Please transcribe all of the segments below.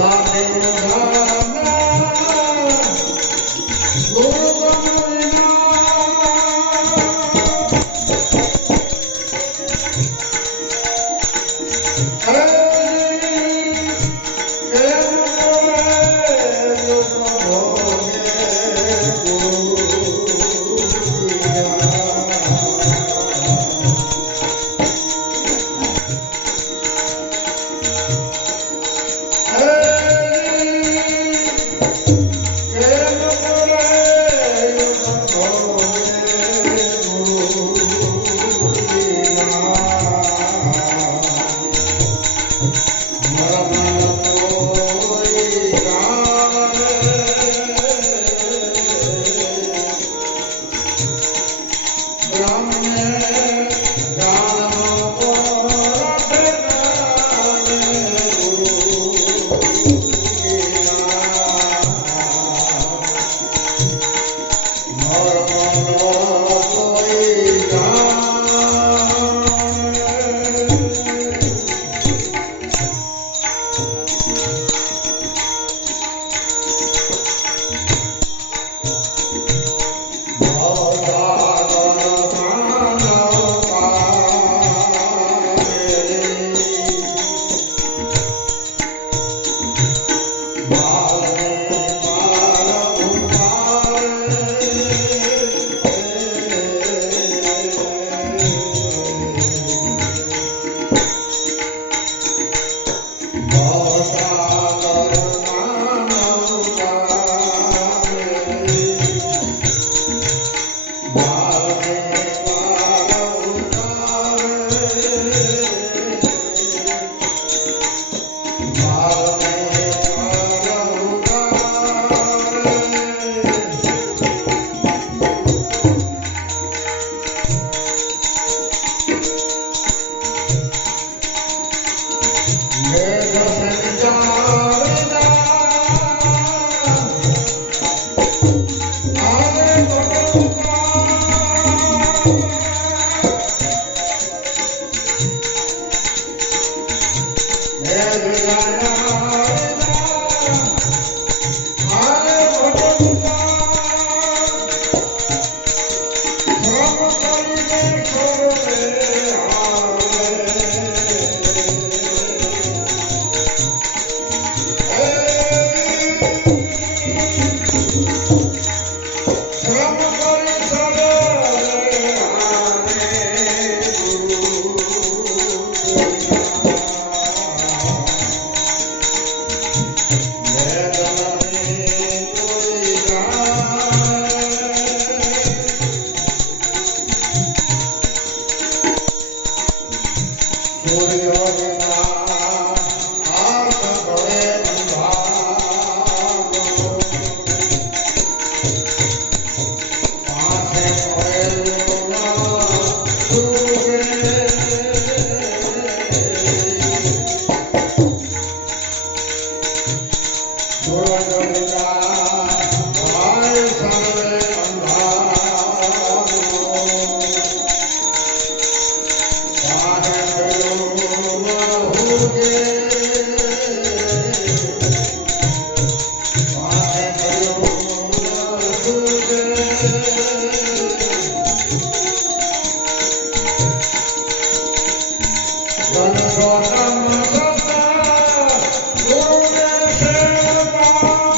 Gana Gautam Sutta Guru Dev Seva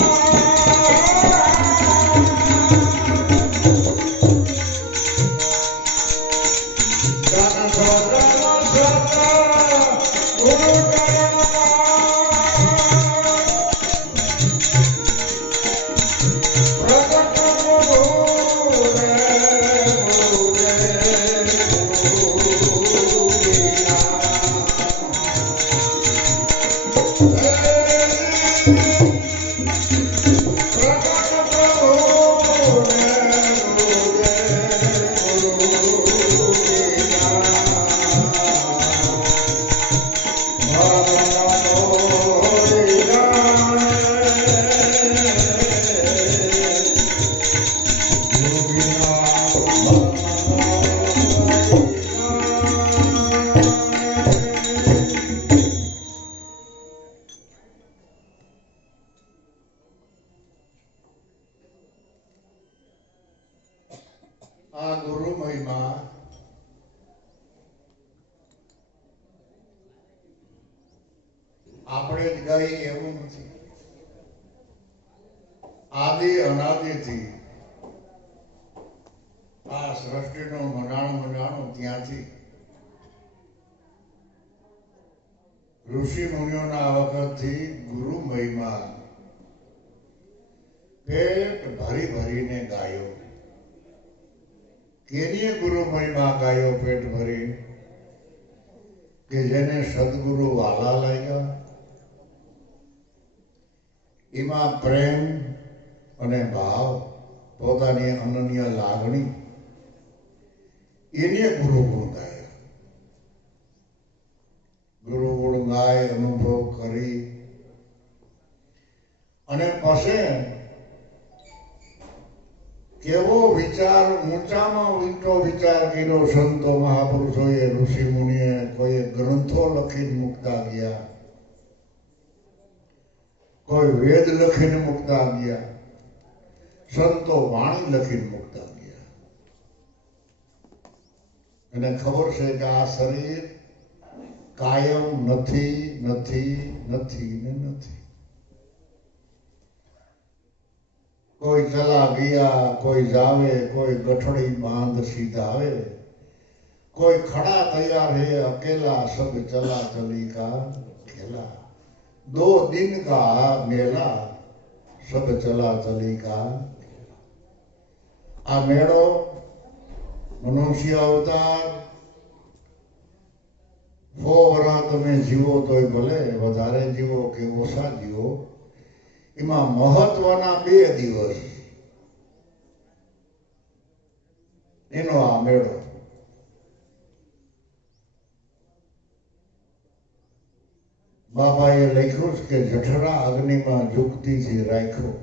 મહિમા આપણે જ ગાઈ એવું નથી. આદિ અનાદિથી આ સૃષ્ટિનું મંડાણું ત્યાંથી ઋષિ મુનિઓના વખતથી ગુરુ મહિમા પેટ ભરી ભરીને ગાયો. કેની ગુરુ મહિમા ગાયો પેટ ભરી? કે જેને સદગુરુ વાલા લાગ્યા, એમાં પ્રેમ અને ભાવ, પોતાની અનન્ય લાગણી, એને ગુરુ ગુણ ગાયા. ગુરુ ગુણ ગાય, અનુભવ કરી અને પછી કેવો વિચાર, ઊંચામાં ઊંચો વિચાર કર્યો સંતો મહાપુરુષોએ, ઋષિ મુનિએ. કોઈ ગ્રંથો લખીને મૂકતા ગયા, કોઈ વેદ લખીને મૂકતા ગયા, સંતો વાણી લખીને મૂકતા ગયા. અને ખબર છે કે આ શરીર કાયમ નથી નથી નથી ને નથી. કોઈ ચલા ગયા, કોઈ જાવે, કોઈ ગઠડી બાંધ સીધા આવે, કોઈ खड़ा तैयार है अकेला, सब चला चली का खेला. 2 दिन का मेला, सब चला चली का. આ મેળો મનુષ્ય અવતાર 100 વર્ષ તમે જીવો તોય ભલે, વધારે જીવો કે ઓછા જીવો, એમાં મહત્વના 2 દિવસ એનો આ મેળો. બાબાએ લખ્યું છે કે જઠરા અગ્નિમાં યુક્તિથી રાખ્યો.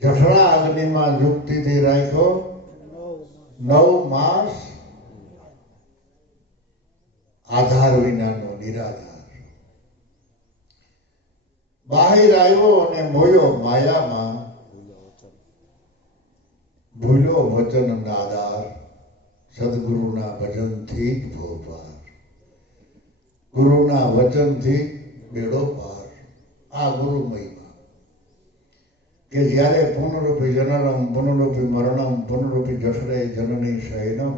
જઠરા અગ્નિમાં યુક્તિથી રાખ્યો 9 માસ, આધાર વિનાનો નિરાધાર. બહાર આવ્યો અને મોયો માયામાં, ભૂલ્યો વચન નાદાર. સદગુરુના ભજનથી જ ભોપાર, ગુરુના વચનથી બેડો પાર. આ ગુરુ મહિમા કે જ્યારે પુનરૂપી જનનમ, પુનરૂપી મરણમ, પુનરૂપી જઠરે જનની શયનમ,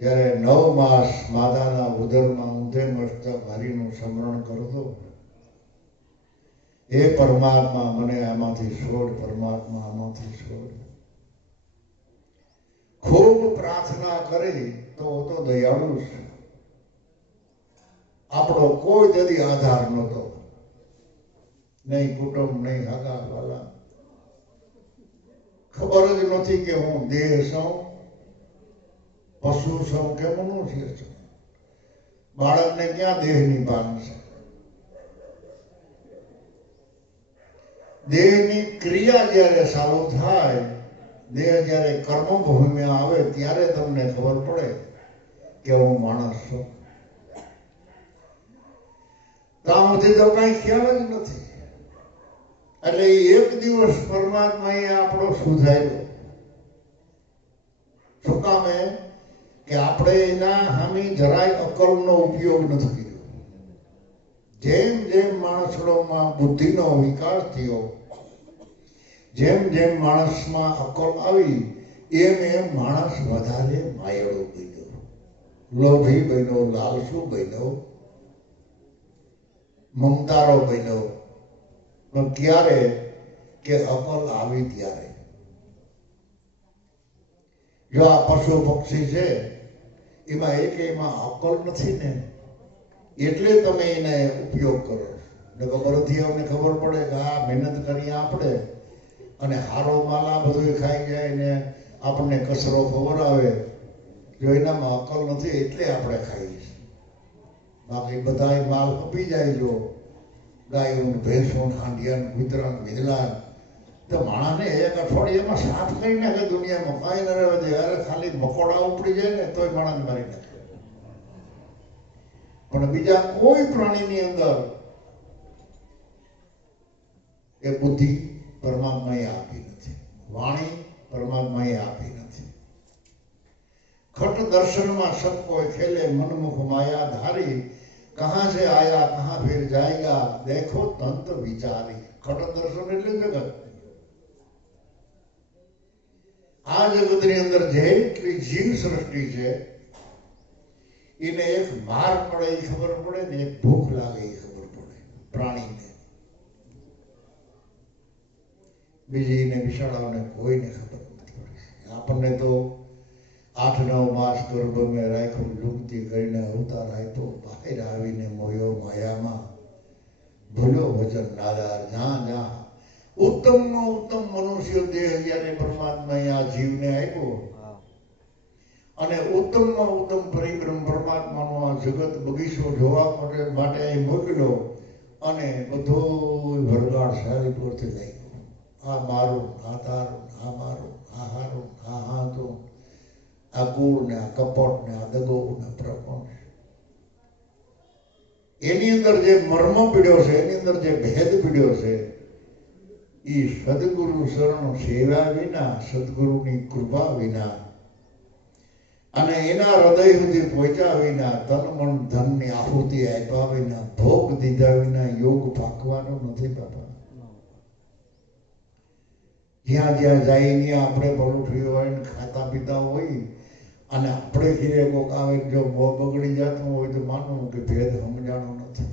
જ્યારે 9 માસ માતાના ઉદરમાં ઊંધે મસ્તક હરિનું સ્મરણ કરતો, હે પરમાત્મા મને આમાંથી છોડ, પરમાત્મા આમાંથી છોડ. ખૂબ પ્રાર્થના કરી તો દયાળુ છે. આપણો કોઈ જદી આધાર નહોતો, નહીં કુટુંબ, નહીં હાગા વાલા. ખબર જ નથી કે હું દેહ છું, પશુ છું કે મનુષ્ય છું. બાળકને ક્યાં દેહની ભાન છે? દેહની ક્રિયા જ્યારે ચાલુ થાય, દેહ જ્યારે કર્મભૂમિમાં આવે, ત્યારે તમને ખબર પડે કે હું માણસ છું. ત્યાં સુધી તો કઈ ખ્યાલ જ નથી. એટલે એક દિવસ પરમાત્માએ આપણો સુધાર્યો. શું કામે? કે આપણે એના સામે જરાય અકલનો ઉપયોગ નથી કર્યો. જેમ જેમ માણસોમાં બુદ્ધિનો વિકાસ થયો, જેમ જેમ માણસમાં અકલ આવી, એમ એમ માણસ વધારે માયળો બન્યો, લોભી બન્યો, લાલસુ બન્યો, મમતારો બન્યો. પણ ક્યારે? કે અકલ આવી ત્યારે. જો આ પશુ પક્ષી છે, એમાં અકલ નથી ને, એટલે તમે એને ઉપયોગ કરો. બળથી અમને ખબર પડે કે આ મહેનત કરી આપણે, અને હારો માલ આ બધું ખાઈ જાય ને આપણને કચરો ખવડાવે. જો એનામાં અકલ નથી એટલે આપણે ખાઈએ છીએ. બાકી બધા માલ કપી જાય. જો ગાયું, ભેંસું, હાંડિયા, કૂતરા, વીજળા, તો માણસને એક અઠવાડિયામાં સાફ કરી નાખે. દુનિયામાં કાંઈ ન રહેવા દે. અરે ખાલી મકોડા ઉપડી જાય ને તોય માણસ મારી નાખે. પણ બીજા કોઈ પ્રાણીની અંદર એ બુદ્ધિ પરમાત્માએ આપી નથી, વાણી પરમાત્માએ આપી નથી. ખટ દર્શનમાં सबको खेले मनमुख माया धारी, कहां से आया कहां फिर जाएगा देखो तंत विचारी. ખટ દર્શન એટલે જગત. આ જગતની અંદર જેટલી જીવ સૃષ્ટિ છે એને એક માર પડે એ ખબર પડે ને એક ભૂખ લાગે એ ખબર પડે પ્રાણીને. બીજી ને બિચારાઓને કોઈને ખબર નથી પડતી. આપણને તો 8-9 માસ ગર્ભ મેં રાખ્યું, લુગતી કરીને અવતાર આપ્યો, બહાર આવીને મોયો માયામાં, ભૂલ્યો વચન નાદાર. જ્યાં જ્યાં ઉત્તમમાં ઉત્તમ મનુષ્ય દેહ જ્યારે પરમાત્માએ આ જીવને આપ્યો અને ઉત્તમમાં ઉત્તમ પરિબ્રહ્મ પરમાત્માનો આ જગત બગીચો જોવા માટે અહીં મોકલ્યો અને બધો વરગાડ સારી પરથી લાગ્યો. આ મારું, આ તારું, આ મારું, આ હારું, આ હાથું, આ કુળ ને આ કપટ ને આ દગો ને પ્રપંચ. એની અંદર જે મર્મ પીડ્યો છે, એની અંદર જે ભેદ પીડ્યો છે, એ સદગુરુ શરણ સેવા વિના, સદગુરુની કૃપા વિના અને એના હૃદય સુધી પહોંચ્યા વિના, તન મન ધનની આહુતિ આપ્યા વિના, ભોગ દીધા વિના યોગ પાકવાનો નથી બાપા. જ્યાં જ્યાં જાય ત્યાં આપણે પરોઠી હોય ને ખાતા પીતા હોય અને આપણે ઘીરે કોક આવે જો મોં બગડી જતું હોય તો માનવું કે ભેદ સમજાણો નથી.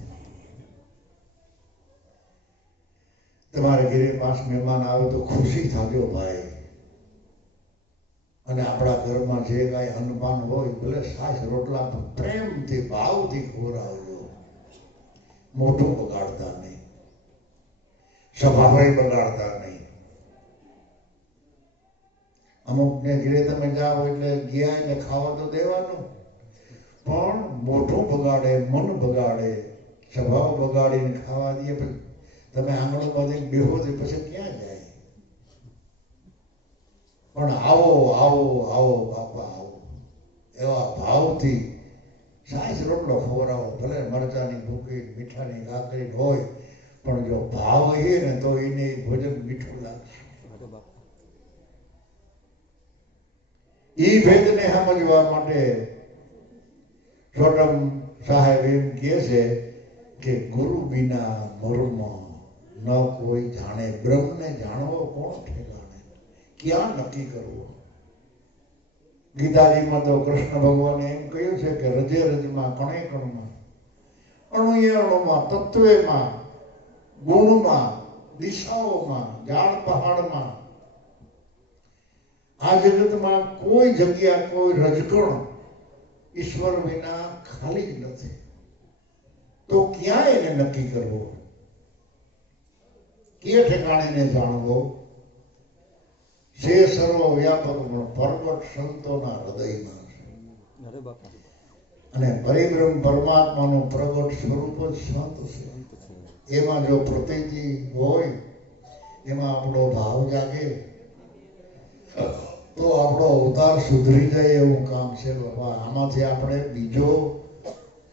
તમારે ઘરે પાંચ મહેમાન આવે તો ખુશી થાજો ભાઈ. અને આપણા ઘરમાં જે કાંઈ અન્નપાન હોય ભલે છાશ રોટલા પ્રેમથી ભાવથી ખવડાવજો. મોઢું બગાડતા નહીં, સ્વભાવે બગાડતા નહીં. અમુકને ઘરે તમે જાઓ એટલે ગયા એને ખાવા તો દેવાનું, પણ મોઢું બગાડે, મન બગાડે, સ્વભાવ બગાડીને ખાવા દઈએ પછી તમે આંગણો બાંધીને બેહો તો પછી ક્યાં જાય? પણ આવો આવો આવો બાપા આવો એવા ભાવથી છાશ રોટલો ખવડાવો. ભલે મરચાની ભૂકી મીઠાની કાકરી હોય પણ જો ભાવ હે ને તો એને ભોજન મીઠું લાગશે. એ ભેદને સમજવા માટે છોટમ સાહેબ એમ કહે છે કે ગુરુ વિના મર્મ ન કોઈ જાણે, બ્રહ્મને જાણવો કોણ ઠેકાણે, ક્યાં નક્કી કરવું? ગીતાજીમાં તો કૃષ્ણ ભગવાને એમ કહ્યું છે કે રજે રજમાં, કણે કણમાં, અણુએ અણુમાં, તત્વેમાં, ગુણમાં, દિશાઓમાં, ઝાડ પહાડમાં, આ જગતમાં કોઈ જગ્યા, કોઈ રજકણ ઈશ્વર વિના ખાલી જ નથી. તો ક્યાં એને નક્કી કરવો, કે ઠેકાણે જાણવો? જે સર્વ વ્યાપક પ્રગટ સંતોના હૃદયમાં છે. અને પરિબ્રહ્મ પરમાત્માનું પ્રગટ સ્વરૂપ જ સંત છે. એમાં જો પ્રતિતિ હોય, એમાં આપણો ભાવ જાગે તો આપણો અવતાર સુધરી જાય એવું કામ છે બાપા. આમાંથી આપણે બીજો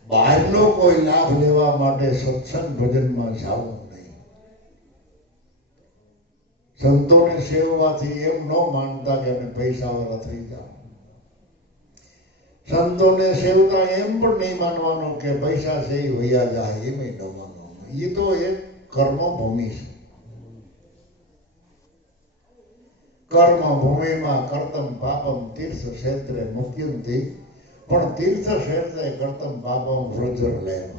બહારનો કોઈ લાભ લેવા માટે સત્સંગ ભજનમાં જવું નહીં. સંતોને સેવવાથી એમ ન માનતા કે અમે પૈસાવાળા થઈ જાવ. સંતોને સેવતા એમ પણ નહીં માનવાનું કે પૈસા છે એ વૈયા જાય, એમ ન માનવાનું. એ તો એક કર્મભૂમિ છે. કર્મ ભૂમિમાં કર્તમ પાપમ તીર્થ ક્ષેત્રે મુક્યંતી, પણ તીર્થ ક્ષેત્રે કર્તમ પાપમ વૃજર લેમ.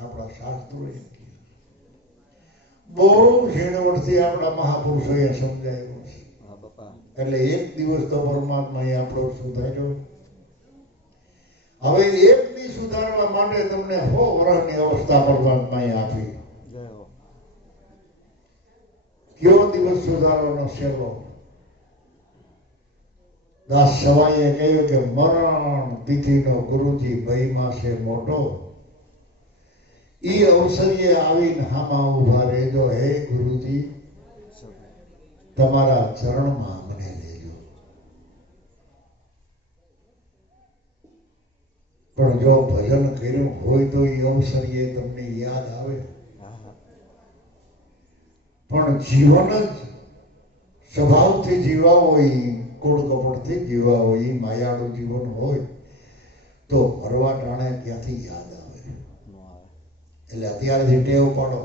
આપણા શાસ્ત્રોએ બહુ ઝીણવટથી આપણા મહાપુરુષોએ સમજાવ્યું છે. એટલે એક દિવસ તો પરમાત્માએ આપણો સુધાર્યો. હવે એક દી સુધારવા માટે તમને 100 વર્ષની અવસ્થા પરમાત્માએ આપી. કયો દિવસ સુધારવાનો સહેલો? દાસ સવાઈએ કહ્યું કે મરણ તિથિનો ગુરુજી મહિમા છે મોટો, ઈ અવસરીએ આવીને હામાં ઉભા રહેજો. હે ગુરુજી, તમારા ચરણમાં મને લેજો. પણ જો ભજન કર્યું હોય તો એ અવસરીએ તમને યાદ આવે. પણ જીવન જ સ્વભાવથી જીવા હોય, કોડ કપડથી જીવા હોય, માયાળું જીવન હોય તો મરવા ટાણે ક્યાંથી યાદ આવે? એટલે અત્યારથી ટેવ પાડો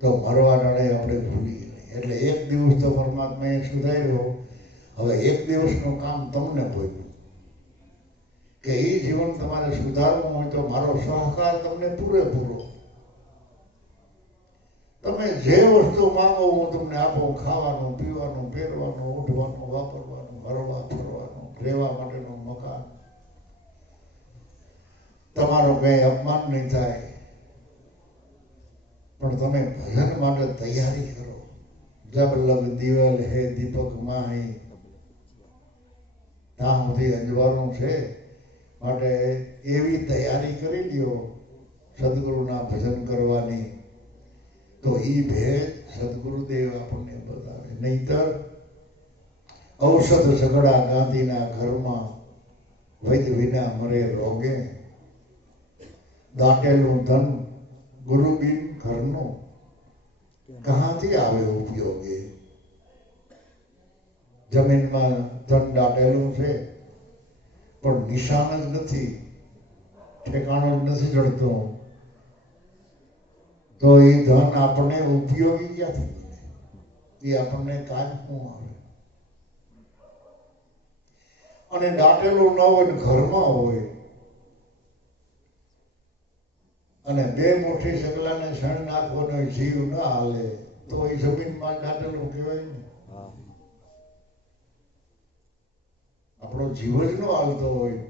તો મરવા ટાણે આપણે ભૂલી નહીં. એટલે એક દિવસ તો પરમાત્માએ સુધાર્યો, હવે એક દિવસનું કામ તમને કોઈ કે એ જીવન તમારે સુધારવું હોય તો મારો સહકાર તમને પૂરેપૂરો. તમે જે વસ્તુ માંગો હું તમને આપું, ખાવાનું, પીવાનું, પહેરવાનું, ઉઠવાનું, વાપરવાનું, હરવા ફરવાનું, રહેવા માટેનું મકાન. તમારો કઈ અપમાન નહીં થાય, પણ તમે ભજન માટે તૈયારી કરો. જબ લગ દિવાલ હે દીપક માહી, ત્યાં સુધી અંજવાળું છે, માટે એવી તૈયારી કરી લ્યો સદગુરુના ભજન કરવાની, તો એ ભેદ સદગુરુદેવ આપણને બતાવે. નહીતર ઔષધ ઝઘડા ગાંધીના ઘરમાં, વૈદ વિના મરે રોગે, દાટેલું ધન ગુરુ બિન ઘરનું, કહાથી આવે ઉપયોગે? જમીનમાં ધન દાટેલું છે પણ નિશાન જ નથી, ઠેકાણો જ નથી જડતો, તો એ ધન આપણને ઉપયોગી ક્યાંથી મળે? એ આપણને કામ શું આવે? અને દાટેલું ન હોય ને ઘરમાં હોય, અને બે મુઠ્ઠી સગલાને શણ નાખવાનો જીવ ન હાલે, તો એ જમીનમાં દાટેલું કહેવાય ને. આપણો જીવ જ ન હાલતો હોય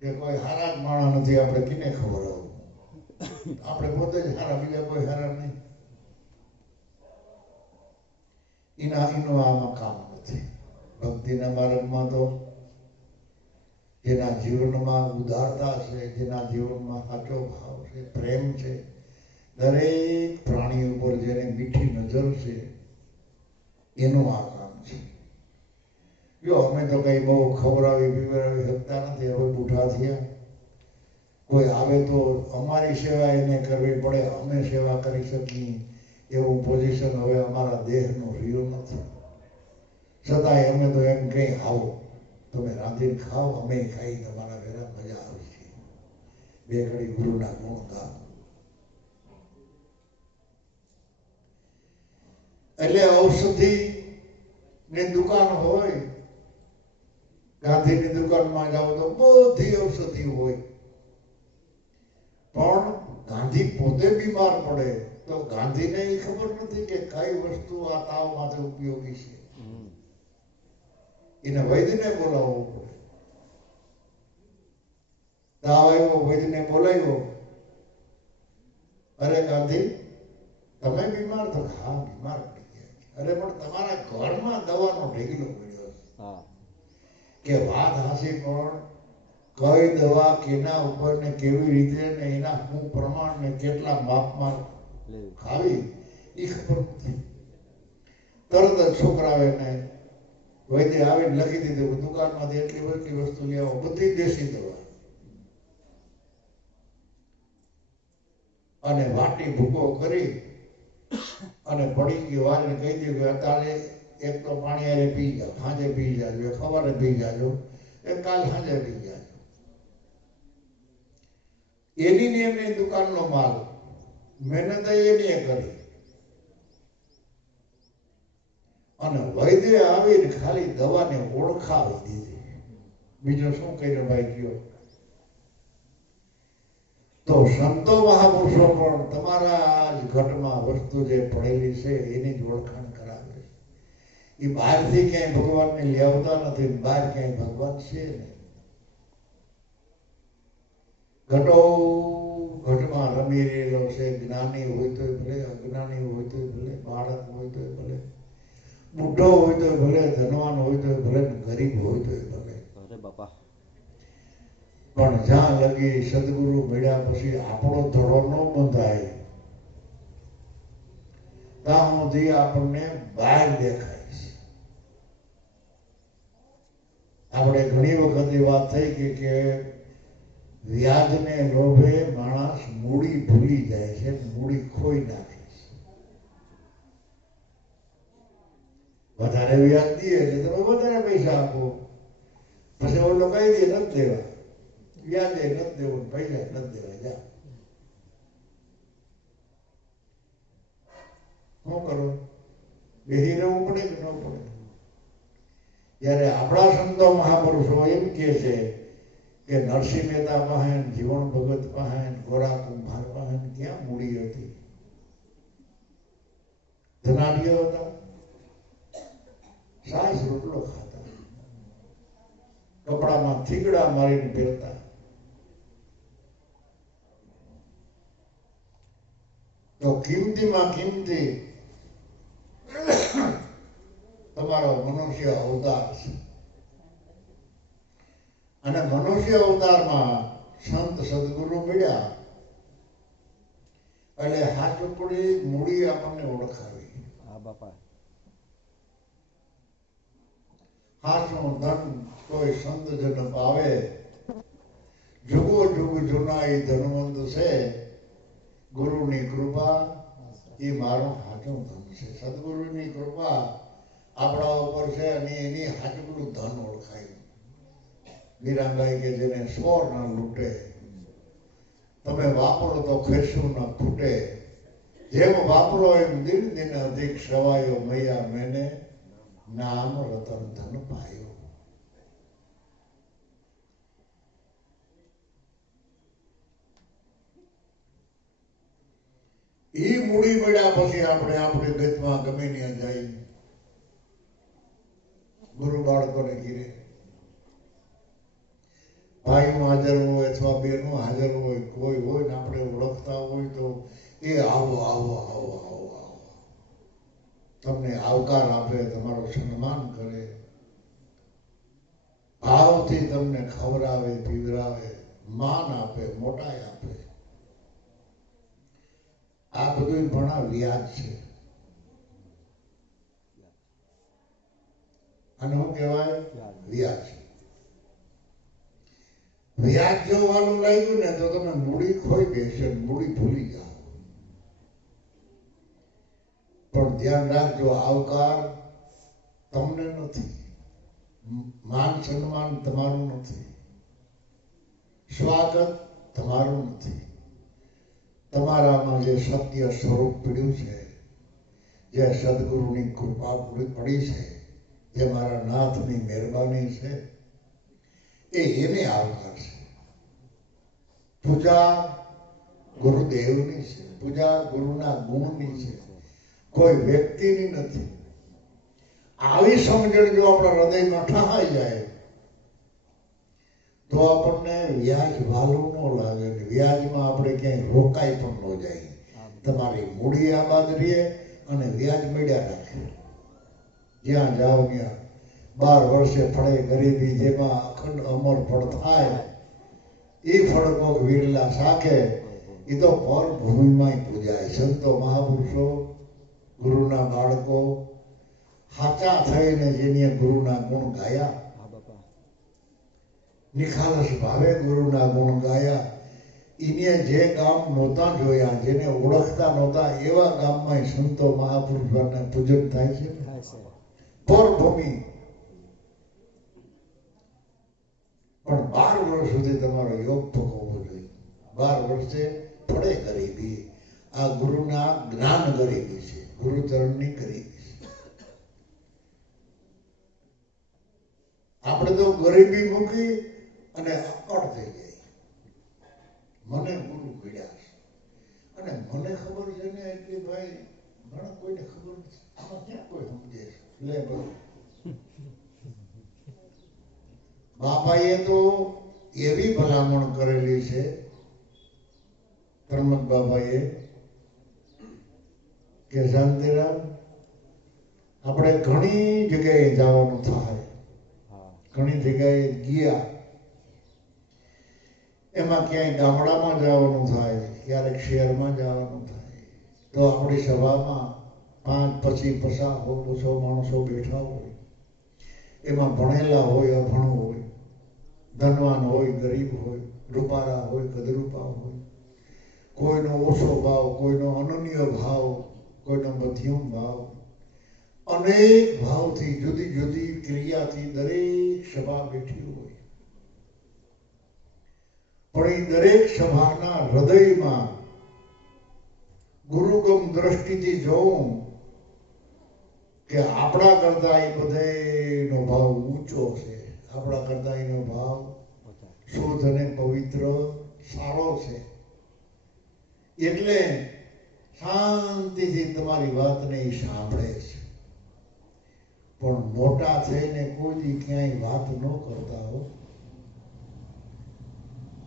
કે કોઈ હારા જ માણસ નથી, આપણે કિને ખબર આવું? આપણે પોતે જ હારા, બીજા કોઈ હારા નહીં. એનું આમાં કામ નથી. ભક્તિના માર્ગમાં તો જેના જીવનમાં ઉદારતા છે, જેના જીવનમાં સાચો ભાવ છે, પ્રેમ છે, દરેક પ્રાણી ઉપર જેને મીઠી નજર છે, એનું આ કામ છે. જો અમે તો કઈ બહુ ખવડાવી પીવડાવી શકતા નથી, હવે બુઢા થયા. કોઈ આવે તો અમારી સેવા એને કરવી પડે, અમે સેવા કરી શકીએ એવું પોઝિશન હવે અમારા દેહનું રહ્યું નથી. છતાંય અમે તો એમ કઈ આવો, તમે રાંધીને ખાઓ, અમે ખાઈ, તમારા ઘરે મજા આવશે, બે ઘડી ગુરુના ગુણ ગાઓ. એટલે ઔષધિ ની દુકાન હોય, ગાંધીની દુકાનમાં જાઓ તો બધી ઔષધિ હોય, પણ ગાંધી પોતે બીમાર પડે તો ગાંધીને એ ખબર નથી કે કઈ વસ્તુ આ તાવ માટે ઉપયોગી છે. એને વૈદ્યને બોલાવવો પડે. તાવ આવ્યો, વૈદ્યને બોલાવ્યો, અરે ગાંધી તમે બીમાર તો? હા બીમાર પડી ગયા. અરે પણ તમારા ઘરમાં દવાનો ઢેગલો પડ્યો કે વાત હાસી, પણ કઈ દવા કેના ઉપર ને કેવી રીતે ને એના શું પ્રમાણ ને કેટલા માપમાં ખાવી એ ખબર નથી. તરત જ છોકરાઓને વૈદ્ય આવીને લખી દીધું દુકાનમાંથી એટલી બધી વસ્તુ લેવા, બધી દેશી દવા, અને વાટી ભૂકો કરી અને પડી ગઈ વારને કહી દીધું કે અત્યારે એક તો પાણી આરે પી જાઓ, સાંજે પી જાજો, સવારે પી જાજો, એક કાલ સાંજે પી જાજો. એની એની દુકાનનો માલ, મહેનત એની કરી, અને વૈદ્ય આવીને ખાલી દવાને ઓળખાવી દીધી. બીજો શું કહીને ભાઈ ગયો? તો સંતો મહાપુરુષો પણ તમારા જ ઘટમાં વસ્તુ જે પડેલી છે એની જ ઓળખાણ કરાવે છે. એ બહારથી ક્યાંય ભગવાનને લેવતા નથી, બહાર ક્યાંય ભગવાન છે ને. ઘટો ઘટમાં રમી રહેલો છે, જ્ઞાની હોય તો ભલે, અજ્ઞાની હોય તો ભલે, બાળક હોય તો ભલે, બુઢો હોય તો ભલે, ધનવાન હોય તો ભલે, ગરીબ હોય તો ભલે. અરે બાપા, પણ જ્યાં લગી સદગુરુ મળ્યા પછી આપણો ધડો ન બંધાય ત્યાં સુધી આપણને બહાર દેખાય છે. આપણે ઘણી વખત એ વાત થઈ ગઈ કે વ્યાજને લોભે માણસ મૂડી ભૂલી જાય છે, મૂડી ખોઈ નાખે છે. વધારે વ્યાજ દે એટલે તમે વધારે પૈસા આપો, પછી ઓલો કહી દે નથી દેવા, વ્યાજે નથી દેવું, પૈસા નથી દેવા, જા શું કરો? બેહી રહેવું પડે કે ન પડે? જ્યારે આપણા સંતો મહાપુરુષો એમ કહે છે કે નરસિંહ મહેતા પાસે, જીવન ભગત પાસે, ગોરા કુંભાર પાસે ક્યાં મૂડી હતી? ધનાઢ્યો હતા, સાસ રોટલો ખાતા, કપડામાં થીગડા મારીને પહેરતા. તો કિંમતીમાં કિંમતી તમારો મનુષ્ય અવતાર છે. અને મનુષ્ય અવતારમાં સંત સદગુરુ મળ્યા એટલે હાચુપડી મૂડી આપણને ઓળખાવી. હાચું ધન કોઈ સંત જન પાવે, જુગો જુગ જુનાઈ ધનવંત છે, ગુરુની કૃપા એ મારું હાચું ધન છે. સદગુરુની કૃપા આપણા ઉપર છે અને એની હાચુપડું ધન ઓળખાય. મીરાબાઈ કે જેને સોર ના લૂંટે, તમે વાપરો તો ખેસું ન ખૂટે, જેમ વાપરો એમ દિન દિન અધિક સવાયો, મૈયા મેને નામ રતન ધન પાયો. ઈ મૂડી મળ્યા પછી આપણે ગતમાં ગમે ત્યાં જાય, ગુરુ બાળકોને ઘીરે ભાઈ હાજર હોય અથવા બેનો હાજર હોય, કોઈ હોય ને આપણે ઓળખતા હોય તો એ આવો આવો આવો આવો આવો તમને આવકાર આપે, તમારો સન્માન કરે, ભાવથી તમને ખવડાવે, પીવડાવે, માન આપે, મોટાઈ આપે. આ બધું ઘણા વ્યાજ છે. અને શું કહેવાય? વ્યાજ. વ્યાજ જોવાનું લાગ્યું ને તો તમે મૂડી ખોઈ દેશો, મૂડી ભૂલી જાઓ. પણ ધ્યાન રાખજો, આવકાર તમને નથી, માન સન્માન તમારું નથી, સ્વાગત તમારું નથી. તમારામાં જે સત્ય સ્વરૂપ પીડ્યું છે, જે સદગુરુની કૃપા પડી છે, જે મારા નાથની મહેરબાની છે, એને આવકાર છે. પૂજા ગુરુદેવની છે, પૂજા ગુરુના ગુણની છે, કોઈ વ્યક્તિની નથી. આવી સમજણ જો આપણા હૃદયમાં ઠહાઈ જાય તો આપણને વ્યાજ વાલું ન લાગે, વ્યાજમાં આપણે ક્યાંય રોકાઈ પણ ન જાય. તમારી મૂડી આબાદ રહે અને વ્યાજ મળ્યા રાખે. જ્યાં જાઓ ત્યાં 12 વર્ષે ફળે ગરીબી, જેમાં અખંડ અમર ફળ થાય એ ફળ કોક વિરલા શાખે, એ તો પર ભૂમિમાં પૂજાય. સંતો મહાપુરુષો, ગુરુના બાળકો હાચા થઈને જેને ગુરુના ગુણ ગાયા, નિખાલસ ભાવે ગુરુના ગુણ ગાયા, એને જે ગામ નહોતા જોયા, જેને ઓળખતા નહોતા, એવા ગામમાં સંતો મહાપુરુષોને પૂજન થાય છે. પરભૂમિ. પણ 12 વર્ષ સુધી તમારો યોગ ભોગવવો જોઈએ. 12 વર્ષે પડે ગરીબી. આ ગુરુના જ્ઞાન ગરીબી છે, ગુરુચરણની ગરીબી છે. આપણે તો ગરીબી મૂકી અને અકળ થઈ જાય. મને ગુરુ મળ્યા છે અને મને ખબર છે ને, એટલે ભાઈ ઘણા કોઈને ખબર નથી. આમાં ક્યાં કોઈ સમજે છે? લે બરોબર. બાપાએ તો એવી ભલામણ કરેલી છે, પ્રમદ બાબાએ, કે શાંતિરામ, આપણે ઘણી જગ્યાએ જવાનું થાય, ઘણી જગ્યાએ ગયા, એમાં ક્યાંય ગામડામાં જવાનું થાય, ક્યારેક શહેરમાં જવાનું થાય, તો આપણી સભામાં 5, 25, 50, 100 માણસો બેઠા હોય. એમાં ભણેલા હોય, અભણ હોય, ધનવાન હોય, ગરીબ હોય, રૂપારા હોય, કદરૂપા હોય, કોઈનો ઓછો ભાવ, કોઈનો અનન્ય ભાવ, કોઈનો મધ્યમ ભાવ, અનેક ભાવથી જુદી જુદી ક્રિયાથી દરેક સભા બેઠી હોય. પણ એ દરેક સભાના હૃદયમાં ગુરુગમ દ્રષ્ટિથી જોઉં કે આપણા કરતા એ બધાનો ભાવ ઊંચો છે, આપણા કરતા એનો ભાવ શુદ્ધ અને પવિત્ર સારો છે. એટલે શાંતિથી તમારી વાતને એ સાંભળે છે. પણ મોટા થઈને કોઈ દી ક્યાંય વાત ન કરતા હો.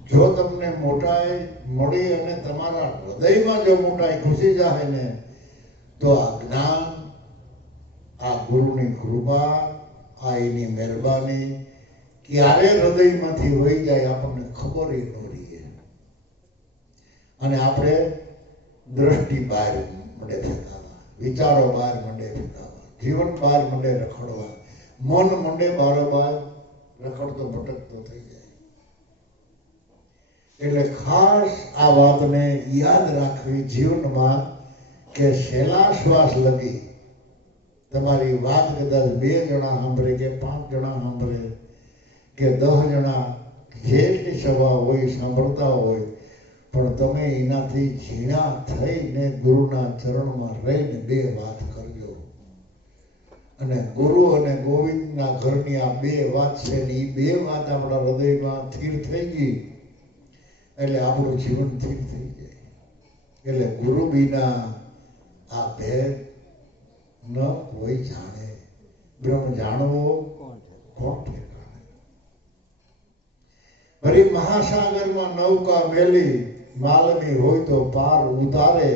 જો તમને મોટાઈ મળી અને તમારા હૃદયમાં જો મોટાઈ ઘૂસી જાય ને, તો આ જ્ઞાન, આ ગુરુની કૃપા, આ એની મહેરબાની ક્યારે હૃદયમાંથી વહી જાય આપણને ખબર ન રહે. અને આપણે દ્રષ્ટિ બહાર મંડે ફેંકાવા, વિચારો બહાર મંડે ફેંકાવા, જીવન બહાર મંડે રખડવા, મન મંડે બારોબાર રખડતો ભટકતો થઈ જાય. એટલે ખાસ આ વાતને યાદ રાખવી જીવનમાં કે છેલ્લા શ્વાસ લગી તમારી વાત કદાચ 2 જણા સાંભળે કે 5 જણા સાંભળે કે 10 જણા જેટલી સભા હોય સાંભળતા હોય, પણ તમે એનાથી ઝીણા થઈને ગુરુના ચરણમાં રહીને 2 વાત કરજો. અને ગુરુ અને ગોવિંદના ઘરની આ 2 વાત છે ને, એ 2 વાત આપણા હૃદયમાં સ્થિર થઈ ગઈ એટલે આપણું જીવન સ્થિર થઈ જાય. એટલે ગુરુ વિના આ ભેદ ન કોઈ જાણે, બ્રહ્મ જાણવો કોણ ઠેકાણે. ફરી મહાસાગરમાં નૌકા મેલી માલની હોય તો પાર ઉતારે.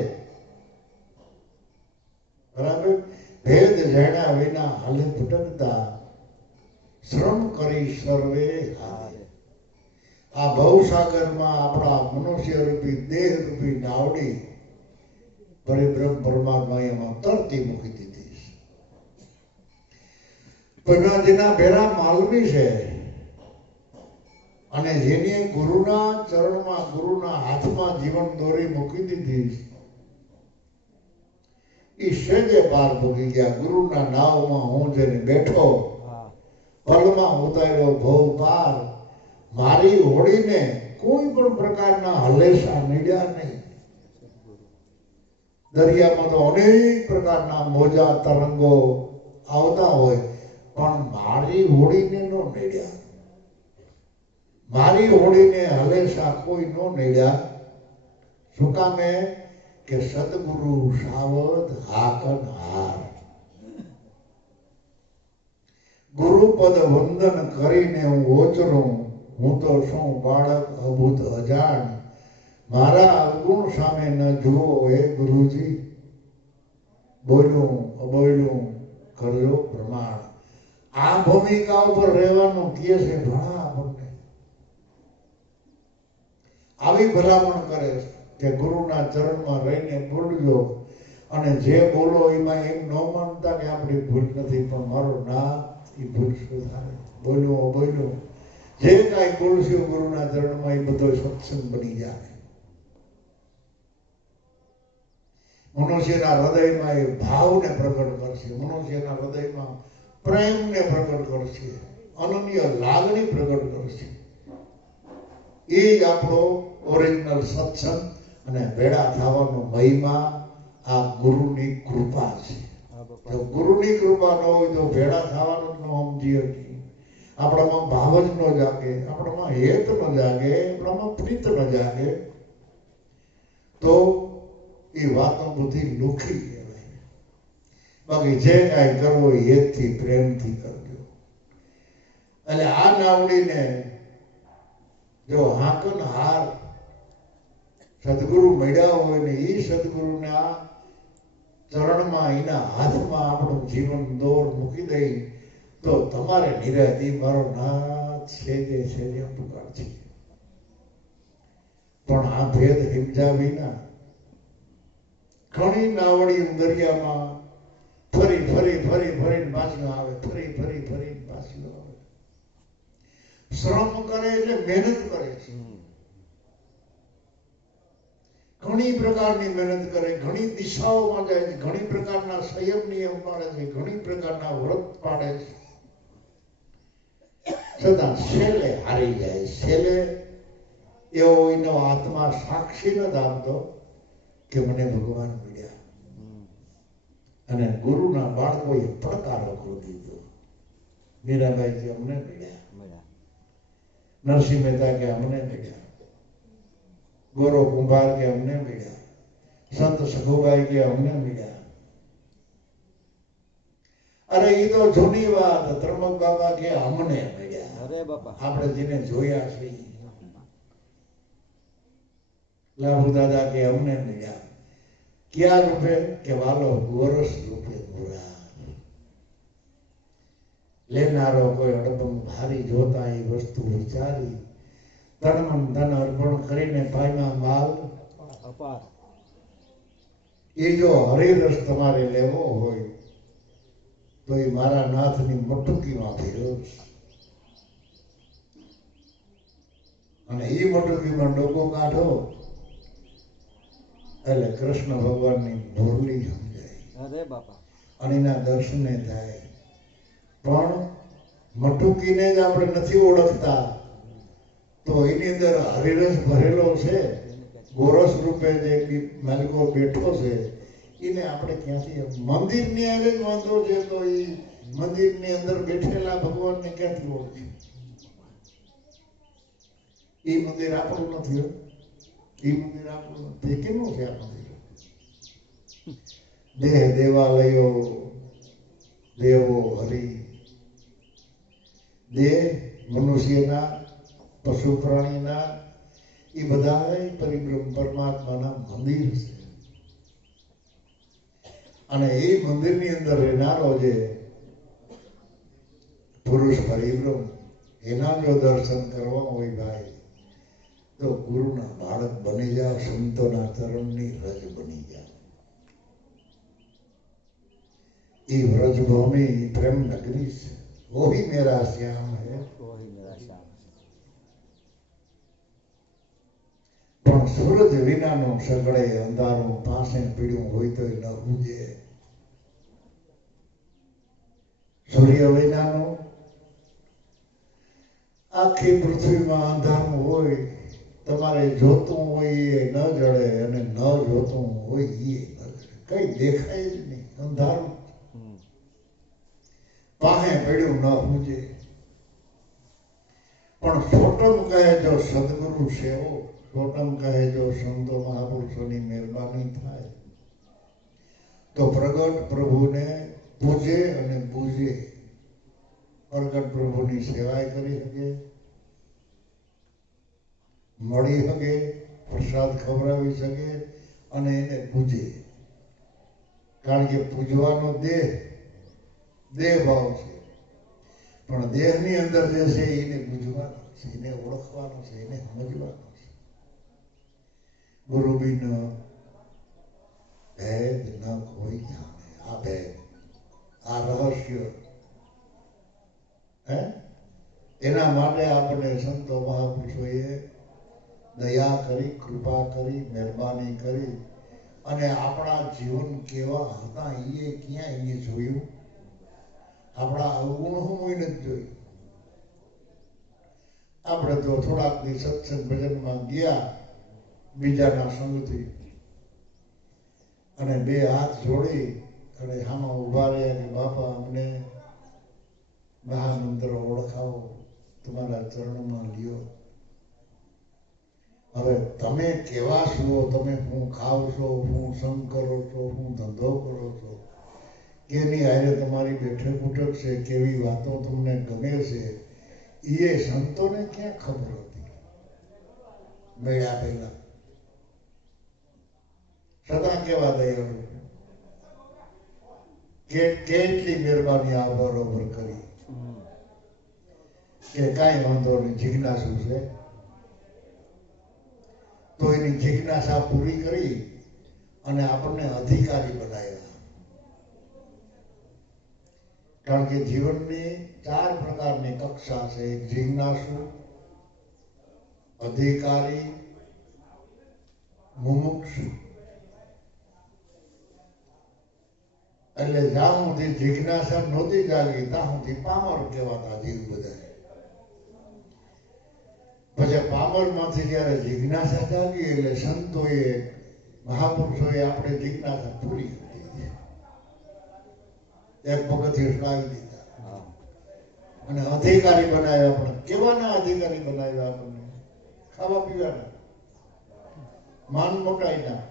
બરાબર, ભેદ જાણ્યા વિના હાલે ભટકતા, શ્રમ કરી સર્વે હારે. આ ભવસાગરમાં આપણા મનુષ્ય રૂપી દેહ રૂપી નાવડી પરિબ્રહ્મ પરમાત્મા એમાં તરતી મૂકી દીધી. પણ જેના ભેરા માલવી છે અને જેને ગુરુના ચરણમાં, ગુરુના હાથમાં જીવન દોરી મૂકી દીધી, એ સેજે પાર ભોગી ગયા. ગુરુના નાવમાં હું જઈને બેઠો, પલમાં ઉતાર્યો ભવ પાર. મારી હોડીને કોઈ પણ પ્રકારના હલેસા નડ્યા નહીં. દરિયામાં તો અનેક પ્રકારના મોજા તરંગો આવતા હોય, પણ મારી હોડીને ન નડ્યા. મારી હોડીને હલેસા કોઈ ન નડ્યા. શું કામે? કે સદગુરુ સાવધ હાકન હાર. ગુરુપદ વંદન કરીને હું ઓચરું, હું તો શું બાળક અબૂત અજાણ. મારા અવગુણ સામે ન જુઓ હે ગુરુજી, બોલ્યું અબોલ્યું કરજો પ્રમાણ. આ ભૂમિકા ઉપર રહેવાનું કહે છે ઘણા આપણને. આવી ભલામણ કરે કે ગુરુના ચરણમાં રહીને બોલજો, અને જે બોલો એમાં એમ ન માનતા કે આપણી ભૂલ નથી, પણ મારો ના એ ભૂલ શું થાય, બોલ્યું અબોલ્યું જે કાંઈ બોલશું ગુરુના ચરણમાં એ બધો સત્સંગ બની જાય. મનુષ્યના હૃદયમાં એ ભાવને પ્રગટ કરશે, મનુષ્યના હૃદયમાં પ્રેમને પ્રગટ કરશે, અનન્ય લાગણી પ્રગટ કરશે. એ જ આપણો ઓરિજિનલ સત્સંગ અને ભેળા થવાનો મહિમા આ ગુરુની કૃપા છે. જો ગુરુની કૃપા ન હોય તો ભેળા થવાનું જ ન સમજી શકીએ. આપણામાં ભાવ જ ન જાગે, આપણામાં હેત ન જાગે, આપણામાં પ્રીત ન જાગે, તો એ વાતો બધી લુખી કહેવાય. બાકી જે કાંઈ કરવો એ હેતથી પ્રેમથી કરજો. એટલે આ નાવડીને જો હાકન હાર સદગુરુ મળ્યા હોય ને, એ સદગુરુના ચરણમાં, એના હાથમાં આપણું જીવન દોર મૂકી દઈ, તો તમારે નિરાતી મારો નાથ સેજે સેજે પુકાર છે. પણ આ ભેદ સમજ્યા વિના ઘણી નાવડી દરિયામાં ફરી ફરી ફરી ફરીને પાછું આવે, ફરી ફરી ફરીને પાછું આવે. શ્રમ કરે એટલે મહેનત કરે છે. ઘણી પ્રકારની મહેનત કરે, ઘણી દિશાઓમાં જાય છે, ઘણી પ્રકારના સંયમ નિયમ પાડે છે, ઘણી પ્રકારના વ્રત પાડે છે, છતાં છેલ્લે હારી જાય. છેલ્લે એવો એનો આત્મા સાક્ષી ન આપતો કે મને ભગવાન મળ્યા. અને ગુરુના બાળકોએ પડકારો કરી દીધો. મીરાબાઈ કે અમને મળ્યા, નરસિંહ મહેતા કે અમને મળ્યા, ગોરો કુંભાર કે અમને મળ્યા, સંત સખુભાઈ કે અમને મળ્યા. અરે એ તો જૂની વાત. ત્રણક બાબા કે અમને મળ્યા. અરે બાપા, આપણે જેને જોયા છે. લાભુ દાદા કે અમને મળ્યા. ક્યાં રૂપે? કે વાલો ગોરસ રૂપે ગોરા. લેનારો કોઈ અડબમ ભારી, જોતા એ વસ્તુ વિચારી, તન મન ધન અર્પણ કરીને પામ્યા માલ અપાર. એ જો હરિરસ તમારે લેવો હોય તો એ મારા નાથની મટુકીમાં ભેળો છે. અને એ મટુકીમાં ડોકો કાઢો એટલે કૃષ્ણ ભગવાનની મુરલી સમજાય. અરે બાપા, અને એના દર્શને થાય. પણ મટુકીને જ આપણે નથી ઓળખતા તો એની અંદર હરિરસ ભરેલો છે. ગોરસ રૂપે જે માલિકો બેઠો છે એને આપણે ક્યાંથી, મંદિરની આગળ જ વાંધો છે તો એ મંદિરની અંદર બેઠેલા ભગવાનને ક્યાંથી ઓળખે? એ મંદિર આપણું નથી. એ મંદિર આપણું નથી. કેનું છે આ મંદિર? દેહ દેવાલયો, દેવો હરિ. દેહ મનુષ્યના, પશુ પ્રાણીના, એ બધા પરિબ્રહ્મ પરમાત્માના મંદિર છે. અને એ મંદિરની અંદર રહેનારો જે પુરુષ પરિબ્રહ્મ, એના જો દર્શન કરવા હોય ભાઈ તો ગુરુના બાળક બની જાઓ, સંતોના ચરણની રજ બની જાઓ. એ વ્રજભૂમિ પ્રેમ નગરી છે. વહી મેરા શ્યામ હે. ઓહી મેરા શ્યામ. પણ સૂરજ વિનાનું સગડે અંધારું પાસે પીડ્યું હોય તો ન ઉજે. સૂર્ય વિનાનું આખી પૃથ્વીમાં અંધારું હોય, તમારે જોતું હોય એ ન જડે અને ન જોતું હોય એ ન જડે. કઈ દેખાય જ નહીં, અંધારું. પાસે પડ્યું ન ઉજે. પણ સોટમ કહે જો સદગુરુ સેવો, સોટમ કહે જો સંતો મહાપુરુષોની મહેરબાની થાય તો પ્રગટ પ્રભુને પૂજે અને પૂજે. પ્રગટ પ્રભુની સેવાય કરી શકે, મળી શકે, પ્રસાદ ખવડાવી શકે અને એને પૂજે. કારણ કે પૂજવાનો દેહ ભાવ છે. પણ દેહની અંદર જે છે એને પૂજવાનો છે, એને ઓળખવાનો છે, એને સમજવાનો છે. ગુરુ બિન ભેદ ન કોઈ જાણે. આ ભેદ, આ રહસ્ય, એના માટે આપણે સંતો મહાપુરુષોએ દયા કરી, કૃપા કરી, મહેરબાની કરી અને આપણા જીવન કેવા હતા એ ક્યાં એને જોયું? આપણા અવગુણ હું નથી જોયું. આપણે તો થોડાક દિવસ સત્સંગ ભજનમાં ગયા બીજાના સંગથી અને બે હાથ જોડી અને આમાં ઉભા રહ્યા કે બાપા અમને મહામંત્ર ઓળખાવો, તમારા ચરણમાં લ્યો. હવે તમે કેવા છો, તમે શું ખાવ છો, શું સંગ કરો છો, શું ધંધો કરો છો, કેની હારે તમારી બેઠક ઉઠક છે, કેવી વાતો તમને ગમે છે, એ સંતોને ક્યાં ખબર હતી મળ્યા પહેલા? સદા કેવા દયાળુ, કેટલી મહેરબાની આ બરોબર કરી કે કાંઈ વાંધો નહીં, જિજ્ઞાસુ છે તો એની જિજ્ઞાસા પૂરી કરી અને આપણને અધિકારી બનાવ્યા. કારણ કે જીવનની 4 પ્રકારની કક્ષા છે. એક જિજ્ઞાસુ, અધિકારી, મુમુક્ષ એટલે જ્યાં સુધી જિજ્ઞાસા નહોતી જાગી ત્યાં સુધી પામર કહેવાતા જીવ બધા. પછી પામર માંથી જયારે જિજ્ઞાસા જાગી એટલે સંતોએ મહાપુરુષોએ આપણે જિજ્ઞાસા પૂરી કરી દીધી. એક પગથિયું લાવી દીધા હા. અને અધિકારી બનાવ્યા. પણ કેવાના અધિકારી બનાવ્યા આપણને? ખાવા પીવાના, માન મોટાઈના.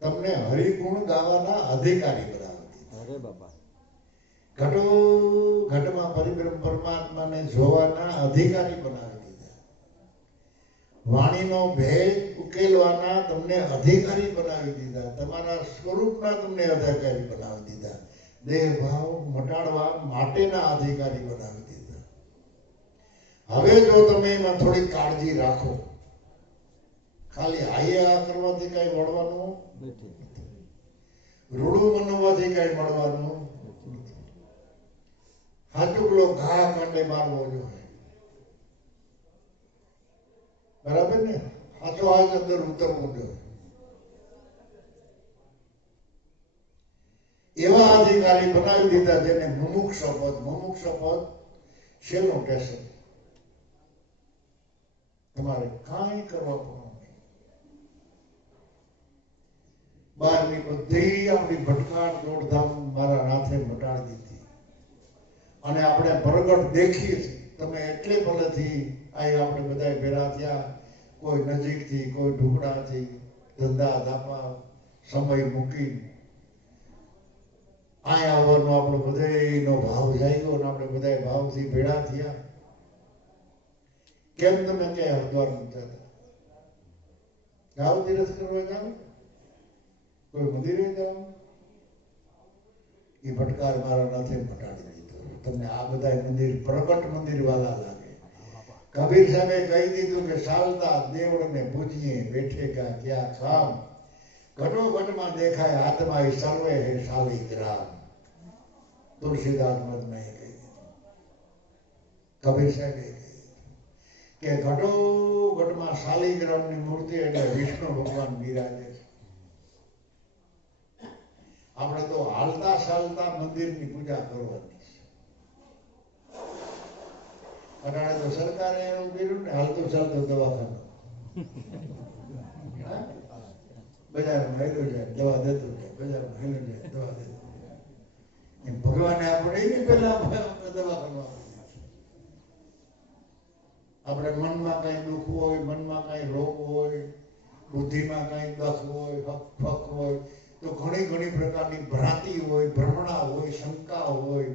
તમને હરિગુણ ગાવાના અધિકારી બનાવી. અરે બાપા. ઘટો ઘટમાં પરિબ્રહ્મ પરમાત્માને જોવાના અધિકારી બનાવી દીધા. વાણીનો ભેદ ઉકેલવાના તમને અધિકારી બનાવી દીધા. તમારા સ્વરૂપના તમને અધિકારી બનાવી દીધા. દેહ ભાવ મટાડવા માટેના અધિકારી બનાવી દીધા. હવે જો તમે એમાં થોડી કાળજી રાખો, ખાલી હાયા કરવાથી કઈ વળવાનું નથી. રૂડું મનવાથી કઈ મળવાનું નથી. હાચુકલો ઘા કાંટે મારવો જોઈએ. બરાબર ને? હાચો હાચ અંદર ઉતરવું જોઈએ. એવા અધિકારી બનાવી દીધા જેને મુમુક્ષ પદ. મુમુક્ષ પદ શેનું ટેશન? તમારે કાંઈ કરવા પડવાનું નહીં. બહારની બધી આપણી ભટકાટ દોડધામ મારા નાથે મટાડી દીધી. અને આપણે પ્રગટ દેખીએ છીએ. તમે એટલે ભલેથી અહીં આપણે બધા ભેગા થયા, કોઈ નજીકથી, કોઈ ઢુકડાથી, ધંધા ધાપા સમય મૂકી અહીંયા આવવાનો આપણો બધાયનો ભાવ જાગ્યો અને આપણે બધા ભાવથી ભેળા થયા. કેમ તમે ક્યાંય હરિદ્વાર નતા હતા? જાઓ તીરથ કરવા જાઓ, કોઈ મંદિરે જાઓ. એ ભટકાર મારા નાથે મટાડી દીધો. તમને આ બધા મંદિર પ્રગટ મંદિર વાલા લાગે. કબીર સાહેબે કહી દીધું કે ચાલતા દેવળને પૂજીએ, બેઠેગા ક્યાં કામ, ઘટો ઘટમાં દેખાય આત્મા એ સર્વે હે શાલિગ્રામ. તુલસીદાસ મહારાજે કહી દીધું. કબીર સાહેબે કે ઘટો ઘટમાં શાલિગ્રામની મૂર્તિ એટલે વિષ્ણુ ભગવાન બિરાજે છે. આપણે તો હાલતા ચાલતા મંદિરની પૂજા કરવાની છે. અટાણે તો સરકારે એવું કર્યું ને, હાલતું ચાલતું દવાખાનું. બજારમાં હેલું જાય દવા દેતું જાય, બજારમાં હેલું જાય દવા દેતું જાય. એમ ભગવાને આપણે એની પહેલા દવા કરવા. આપણે મનમાં કઈ દુઃખ હોય, મનમાં કઈ રોગ હોય, બુદ્ધિમાં કઈ દખ હોય, ફક હોય, તો ઘણી ઘણી પ્રકારની ભ્રાંતિ હોય, ભ્રમણા હોય, શંકા હોય.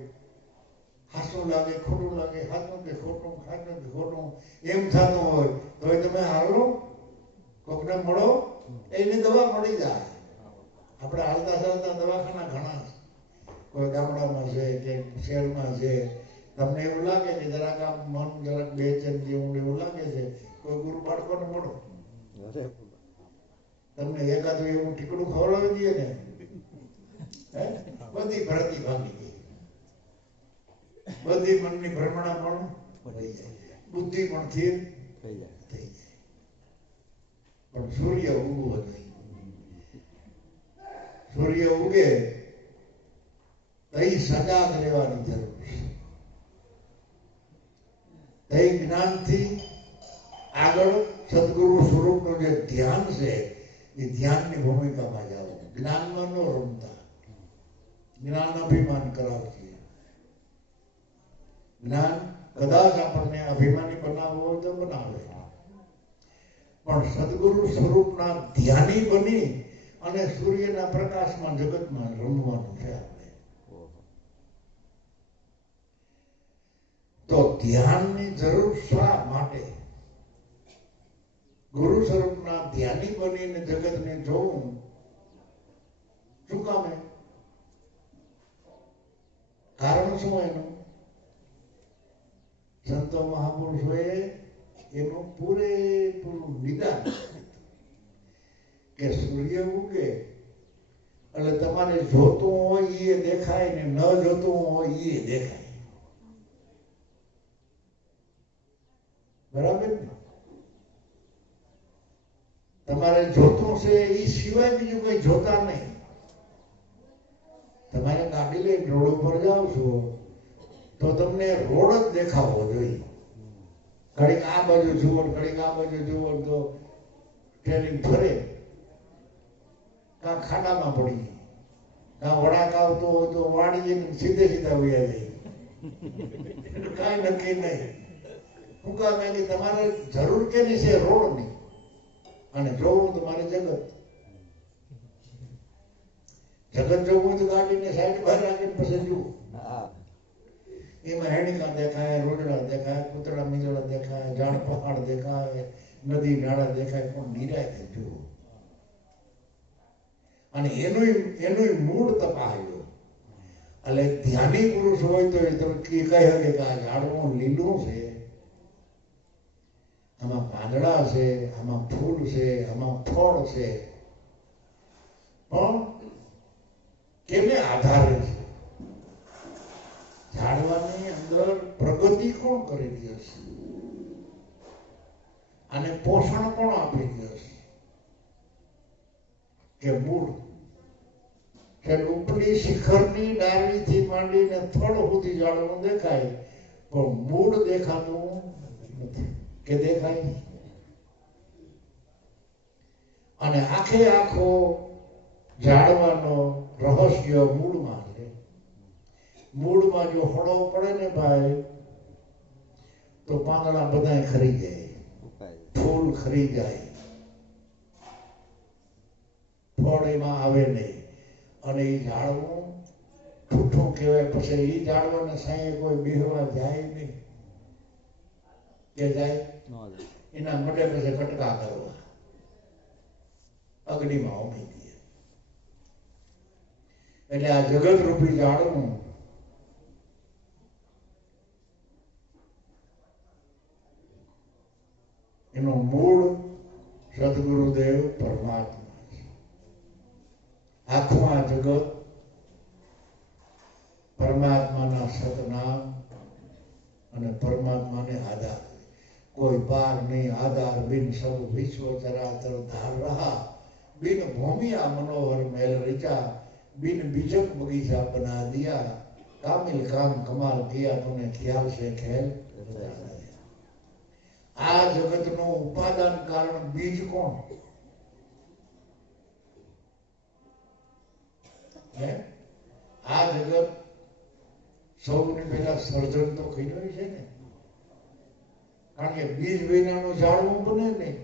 હાસું લાગે, ખોટું લાગે, સાચું કે ખોટું, સાચું કે ખોટું એમ થતું હોય તો તમે હાલો, કોકને મળો, એની દવા મળી જાય. આપણે હાલતા ચાલતા દવાખાના ઘણા છે. કોઈ ગામડામાં છે કે શહેરમાં છે. તમને એવું લાગે કે જરાક આમ મન જરાક બેચેન જેવું એવું લાગે છે, કોઈ ગુરુ બાળકોને મળો. તમને એકાદું એવું ટીકડું ખવડાવી દઈએ ને, બધી ભરતી ભાગી ગઈ. બધી મનની ભ્રમણા પણ પડી જાય, બુદ્ધિ પણ સ્થિર થઈ જાય. પણ સૂર્ય ઉગવો નહીં. સૂર્ય ઉગે તઈ સજાગ રહેવાની જરૂર છે. તઈ જ્ઞાનથી આગળ સદગુરુ સ્વરૂપનું જે ધ્યાન છે એ ધ્યાનની ભૂમિકામાં જાઓ. જ્ઞાનમાં ન રમતા, જ્ઞાન અભિમાન કરાવતી. જ્ઞાન કદાચ આપણને અભિમાની બનાવવો હોય તો બનાવે, પણ સદગુરુ સ્વરૂપના ધ્યાની બની અને સૂર્યના પ્રકાશમાં જગતમાં રમવાનું છે આપણે. તો ધ્યાનની જરૂર શા માટે? ગુરુ સ્વરૂપના ધ્યાની બનીને જગતને જોવું શું કામે? કારણ શું એનું? સંતો મહાપુરુષોએ એનું પૂરેપૂરું નિદાન કે સૂર્ય ઉગે એટલે તમારે જોતું હોય એ દેખાય ને ન જોતું હોય એ દેખાય. બરાબર ને? તમારે જોતું છે એ સિવાય બીજું કઈ જોતા નહીં. તમારે ગાડી લઈને રોડ ઉપર જાઓ છો તો તમને રોડ જ દેખાવો જોઈએ. ઘડીક આ બાજુ જુઓ ઘડીક આ બાજુ જુઓ તો ટ્રેનિંગ ફરે, કાં ખાડામાં પડી, કાં વળાક આવતો હોય તો વાળી સીધે સીધા વયા જાય. કાંઈ નક્કી નહીં. શું કામ એની તમારે જરૂર કેની છે? રોડની. અને જોવું તમારે જગત. જગત જોવું હોય તો ગાડીને સાઈડ બહાર રાખીને પછી જુઓ. એમાં હેણીકા દેખાય, રોડડા દેખાય, કૂતરા મીંદડા દેખાય, ઝાડ પહાડ દેખાય, નદી નાળા દેખાય, પણ નિરાયતે જુઓ. અને એનું મૂળ તપાયો. એટલે ધ્યાની પુરુષ હોય તો તમે કહી શકે કે આ ઝાડનું લીલું છે, આમાં પાંદડા છે, આમાં ફૂલ છે, આમાં ફળ છે, પણ કેને આધારે છે? ઝાડવાની અંદર પ્રગતિ કોણ કરી રહ્યો છે અને પોષણ કોણ આપી રહ્યો છે? કે મૂળ. કે ઉપલી શિખરની ડાળીથી માંડીને થડ સુધી ઝાડનું દેખાય, પણ મૂળ દેખાતું નથી. કે દેખાય? અને આખે આખો ઝાડવાનો રહસ્ય મૂળમાં છે. મૂળમાં જો હળો પડે ને ભાઈ તો પાંદડા બધા ખરી જાય, ફૂલ ખરી જાય, ફળ એમાં આવે નહીં. અને એ ઝાડવું ઠૂઠું કહેવાય. પછી એ ઝાડવાને સાંયે કોઈ બેહવા જાય નહીં. કે જાય? એના માટે પછી કટકા કરવા, અગ્નિમાં ઉમી દે. એટલે આ જગત રૂપી ઝાડવું એનું મૂળ સદગુરુદેવ પરમાત્મા છે. આખું આ જગત પરમાત્માના સતનામ અને પરમાત્માને આધાર. કોઈ પાર નહીં આધાર બિન સબ વિશ્વ ચરાચર ધાર રહા, બિન ભૂમિયા મનોહર મેલ રિચા, બિન બીજક બગીચા બના દિયા, કામિલ કામ કમાલ કિયા તુને ખ્યાલ છે ખેલ. આ જગતનું ઉપાદાન કારણ બીજ કોણ? આ જગત સૌની પહેલા સર્જન તો કર્યું છે ને. કારણ કે બીજ વિનાનું ઝાડવું બને નહીં.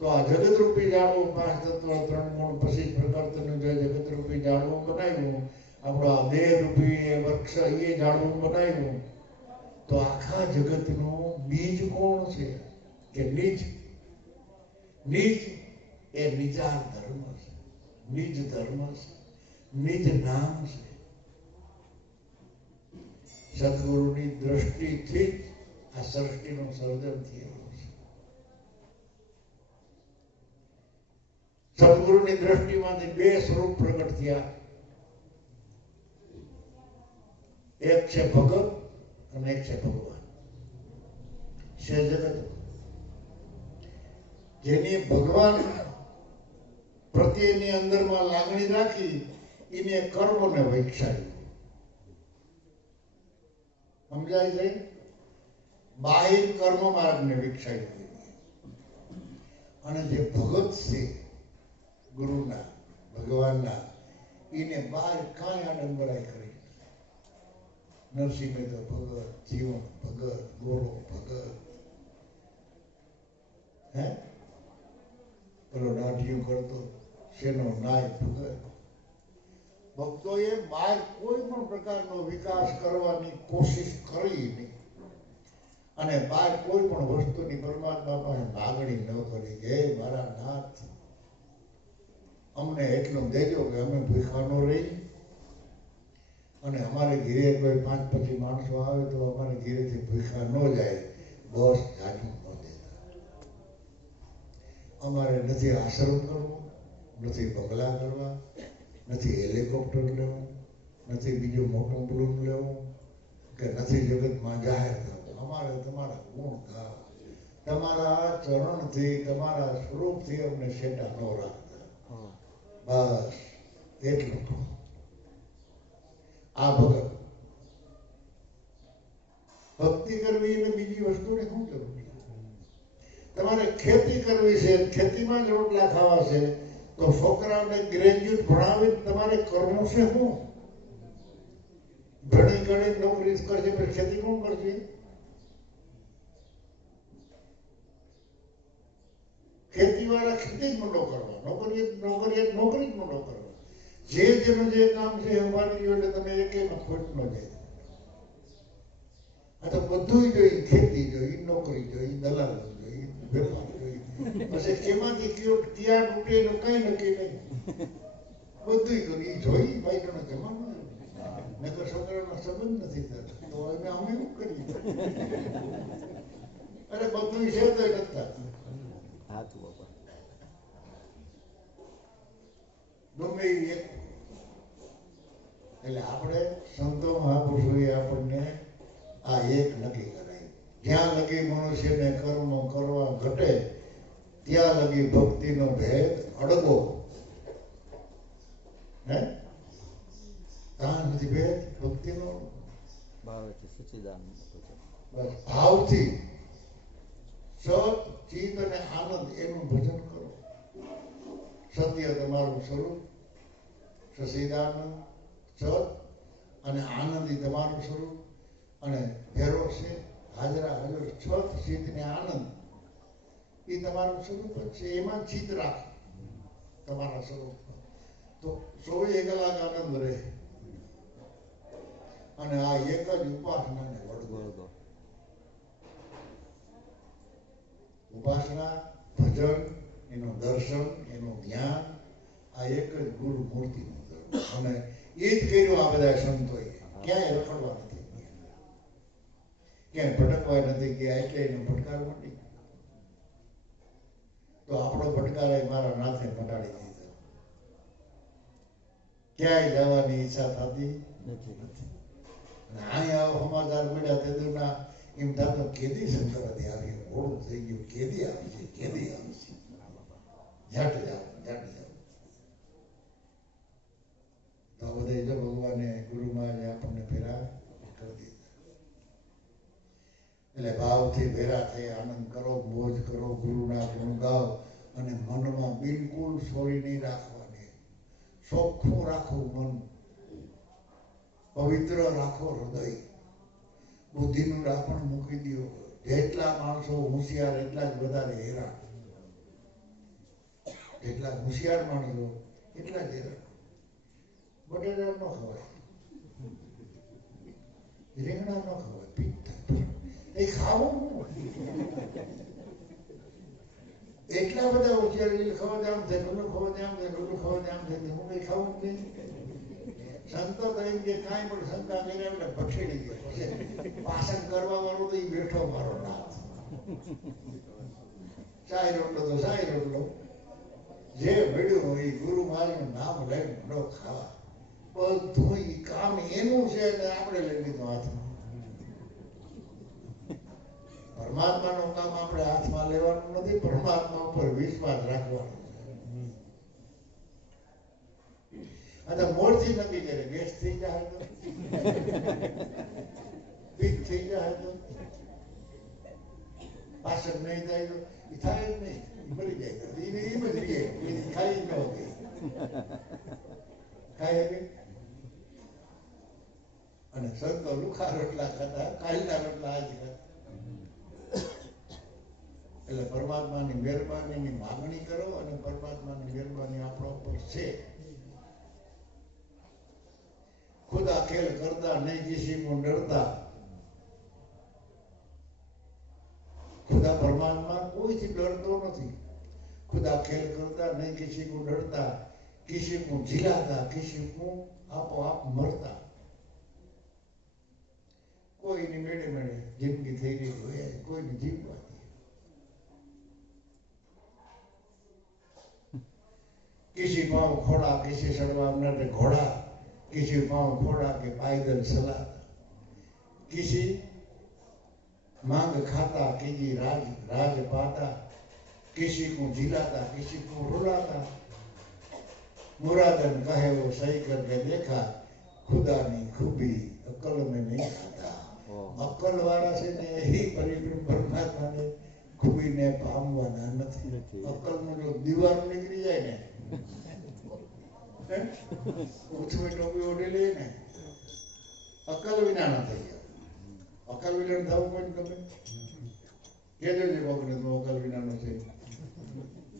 તો આ જગત રૂપી ઝાડવું 5 તત્વ 3 ગુણ પછી પ્રકૃતિનું જે જગત રૂપી ઝાડવું બનાવ્યું, આપણો આ દેહ રૂપી વૃક્ષ એ ઝાડવું બનાવ્યું, તો આખા જગતનું બીજ કોણ છે? કે નિજ. નિજ એ નિજાર ધર્મ છે, નિજ ધર્મ છે, નિજ નામ છે. સદગુરુની દ્રષ્ટિથી આ સૃષ્ટિનું સર્જન થયું છે. સદગુરુની દ્રષ્ટિમાંથી 2 સ્વરૂપ પ્રગટ થયા. એક છે ભગત અને એક છે ભગવાન. છે જગત. જેની ભગવાન પ્રત્યેની અંદરમાં લાગણી રાખી એને કર્મને વિકસાવ્યું. સમજાય છે? બાહિર કર્મ માર્ગને વિકસાવ્યું. અને જે ભગત છે ગુરુના ભગવાનના, એને બહાર કાંઈ આડંબરાઈ કરી. નરસિંહ મહેતા ભગત, જીવન ભગત, ગોળો ભગત, હે પેલો દાઢીઓ કરતો શેનો નાય ભગત. ભક્તોએ બહાર કોઈ પણ પ્રકારનો વિકાસ કરવાની કોશિશ કરી નહીં. અને બહાર કોઈ પણ વસ્તુની પરમાત્મા પાસે માગણી ન કરી. હે મારા નાથ, અમને એટલું દેજો કે અમે ભૂખા ન રહી, અને અમારે ઘરે કોઈ 5-25 માણસો આવે તો અમારે ઘરેથી ભૂખા ન જાય. બસ જાજુ ન દેતા. અમારે નથી આશ્રમ કરવો, નથી બંગલા કરવા, નથી હેલિકોપ્ટર લેવું, નથી બીજું મોટું બલૂન લેવું, કે નથી જગતમાં જાહેર થવું. અમારે તમારા ગુણ ગાવા. તમારા ચરણથી તમારા સ્વરૂપથી અમને શેટા ન રાખતા. બસ એટલું. આ ભગત ભક્તિ કરવી એટલે બીજી વસ્તુને શું જરૂર છે? તમારે ખેતી કરવી છે, ખેતીમાં જ રોટલા ખાવા છે, તો છોકરાઓને ગ્રેજ્યુએટ ભણાવી તમારે કરવું છે શું? ભણી ગણી નોકરી કરશે પછી ખેતી કોણ કરશે? ખેતી વાળા ખેતી જ મંડો કરવા, નોકરી જ મંડો કરવા. જે જેનું જે કામ છે એ ઉભારી ગયો એટલે તમે એકેયમાં ખોટ ન જાય. આ તો બધું જોઈએ, ખેતી જોઈએ, નોકરી જોઈએ, દલાલ જોઈએ, વેપાર જોઈએ, પછી કેમાંથી ક્યાં તૂટે એનું કઈ નક્કી નહીં. બધું જોઈ ભાઈનો જમાનો મેં તો છોકરાનો સંબંધ નથી થતો તો અમે શું કરીએ? અરે બધું છે તો નથી ગમે એક. એટલે આપણે સંતો મહાપુરુષોએ આપણને આ એક નક્કી કરાય. જ્યાં લગી મનુષ્યને કર્મ કરવા ઘટે ત્યાં લગી ભક્તિનો ભેદ અડગો. હે ત્યાં નથી ભેદ ભક્તિનો. ભાવથી સત ચિત્ત અને આનંદ એનું ભજન કરો. સત્ય તમારું સ્વરૂપ, સચિદાનંદ સત અને આનંદી તમારું સ્વરૂપ, અને ભેરો છે હાજરા હાજર છત ચિત્ત ને આનંદ એ તમારું સ્વરૂપ જ છે. એમાં ચિત્ત રાખો તમારા સ્વરૂપમાં, તો 24 કલાક આનંદ રહે. અને આ એક જ ઉપાસનાને વળગો. ઉપાસના, ભજન, એનું દર્શન, એનું ધ્યાન, આ એક જ ગુરુ મૂર્તિનું ધર્મ. અને એ જ કર્યું આ બધા સંતોએ. ક્યાંય રખડવા નથી, ક્યાંય ભટકવા નથી ગયા, એટલે એનો ભટકાર મટી. તો આપણો ભટકાર મારા નાથે મટાડી દીધો. ક્યાંય જવાની ઈચ્છા થતી નથી. અહીંયા સમાચાર મળ્યા તેદુના એમ થતો કેદી શંકરાથી આવી, ઘોડું થઈ ગયું, કેદી આવી છે, કેદી આવી છે. ઝટ જાઓ, ઝટ જાઓ. તો આ બધા જો ભગવાને ગુરુમાં આપણને ભેરા કરી દીધા. એટલે ભાવથી ભેરા થઈ આનંદ કરો, મોજ કરો, ગુરુના ગુણ ગાઓ, અને મનમાં બિલકુલ સોરી નહીં રાખવાની. ચોખ્ખું રાખો મન, પવિત્ર રાખો હૃદય, બુદ્ધિનું રાપણ મૂકી દો. જેટલા માણસો હોશિયાર એટલા જ વધારે હેરાન. જેટલા હોશિયાર માણસો એટલા જ હેરાન. બટેટા ન ખવાય, રીંગણા ન ખવાય, એ ખાવું એટલા બધા હોશિયાર ખવા જામ થાય, નોલું ખવા જામ થાય, નોલું ખવા જામ થાય, હું કઈ ખાવું નહીં. સંતો કહી કે કાંઈ પણ શંકા કર્યા એટલે ભઠેડી ગયો. પાસન કરવા વાળો તો એ બેઠો મારો નાથ. ચાય રોટલો તો ચાય રોટલો, જે મળ્યું હોય એ ગુરુ મારીનું નામ લઈને ન ખાવા. બધું એ કામ એનું છે એટલે આપણે લઈ લીધું હાથમાં. પરમાત્માનું કામ આપણે હાથમાં લેવાનું નથી, પરમાત્મા ઉપર વિશ્વાસ રાખવાનો. અને મોરથી નક્કી કરે ગેસ થઈ જાય તો, પીક થઈ જાય તો, પાછળ નહીં થાય તો એ થાય જ નહીં, મરી જાય. એને એમ જ રહીએ, ખાઈ ન હોય, ખાઈ હવે. અને સંતો લુખા રોટલા ખાતા, કાલના રોટલા આજ ખાતા. એટલે પરમાત્માની મહેરબાનીની માગણી કરો, અને પરમાત્માની મહેરબાની આપણા ઉપર છે. खुदा खेल करता नहीं किसी को डरता. खुदा परमात्मा कोईથી डरतो નથી. खुदा खेल करता नहीं किसी को डरता, किसी को जिलाता, किसी को આપોઆપ મરતા. કોઈની મેળે મેળે જિંદગી થઈ રહી હોય, કોઈની જીવવાની. किसी पाँव खोड़ा, किसी सड़वा नट घोड़ा, किसी पाँव खोड़ा के पैदल चला, किसी मांग खाता कीजी राज राज पाता, किसी को जिलाता किसी को रुलाता, मुरादन कहे वो सही करके देखा, खुदा ની ખૂબી અક્કલ में नहीं आता। અક્કલ વાળા છે ને એ પરિબ્રહ્મ પરમાત્માને ખૂબીને પામવાના નથી। અક્કલનો જો દીવાર નીકળી જાય ને ઓછું ટોપી ઓઢી લે ને અક્કલ વિના ના થઈ જાય। અક્કલ વિના થવું કોઈ ગમે કેજો જે કોકને તો અક્કલ વિનાનો છે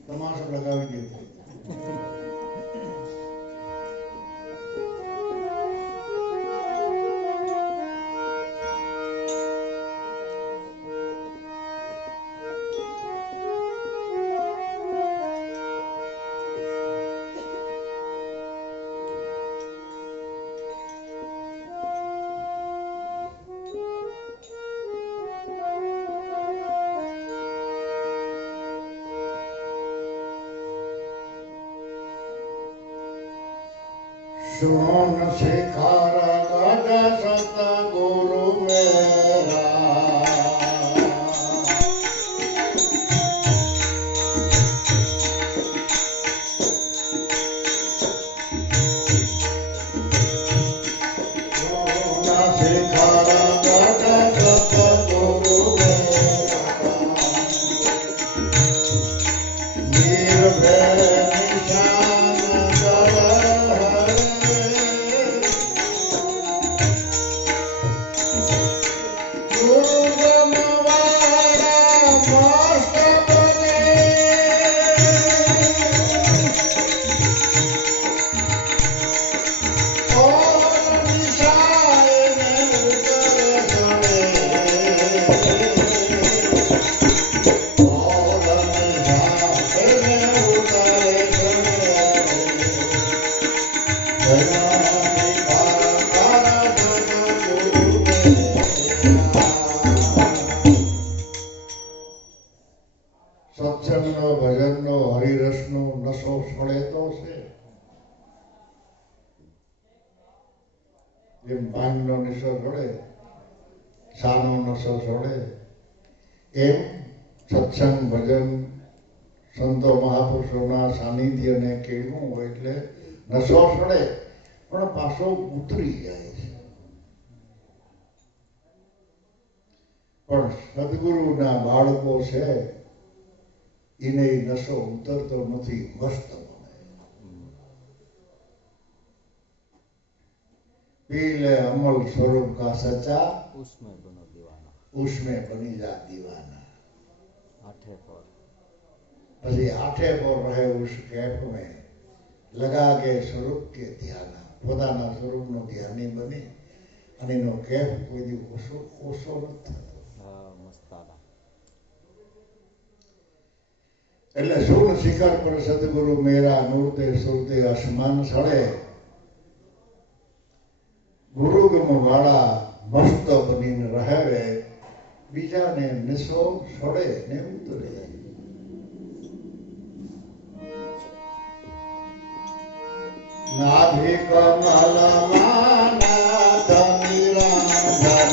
તમાશો લગાવી દે। सोन शिखारा गाजा सता गुरु मेरा, सोन शिखारा गाजा सता गुरु मेरा, निर्भय સત્સંગનો ભજનનો હરિરસનો નશો છોડે તો છે જેમ ભાંગનો નશો છોડે શાનો નશો છોડે એમ સત્સંગ ભજન સંતો મહાપુરુષોના સાનિધ્યને કેળવું હોય એટલે નશો છોડે પણ પાછો ઉતરી જાય છે। પણ સદગુરુના બાળકો છે એને નશો ઉતરતો નથી, મસ્ત બને। पी ले अमल स्वरूप का सच्चा, उसमें बनो दीवाना, उसमें बनी जा दीवाना। आठे पर પછી આઠે પર રહે ઉસ કેફ में લગા કે સ્વરૂપ કે ધ્યાન, પોતાના સ્વરૂપનો ધ્યાની બની અને એનો કેફ કોઈ દી ઓછો નથી થતો। મસ્તાના એટલે સુર શિખર પર સદગુરુ મેરા નૂરતે સુરતે આસમાન સળે, ગુરુગમ વાળા મસ્ત બનીને રહે, બીજાને નશો છોડે ને ઉતરે। નાભી કમલમાં નાથ નિરંજન,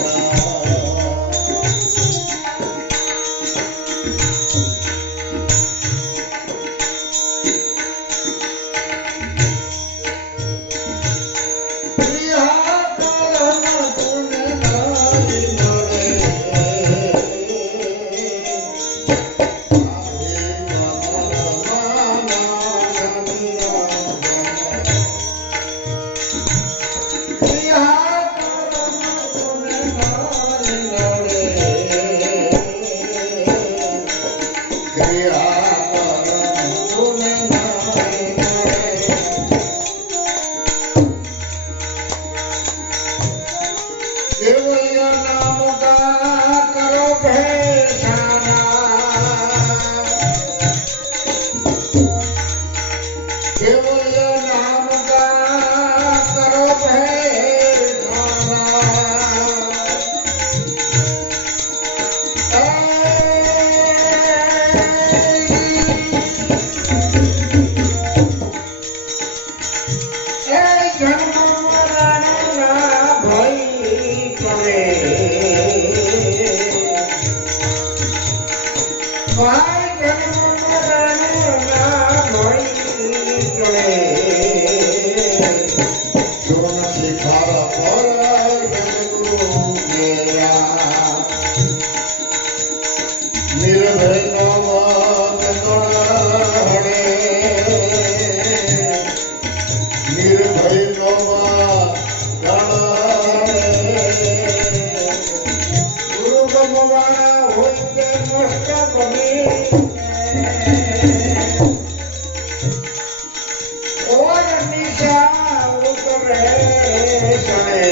सने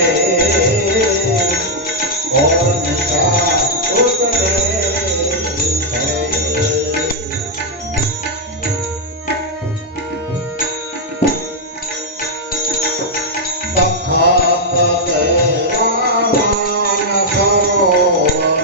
और निशा उतरे पखा पगला मान सरोवर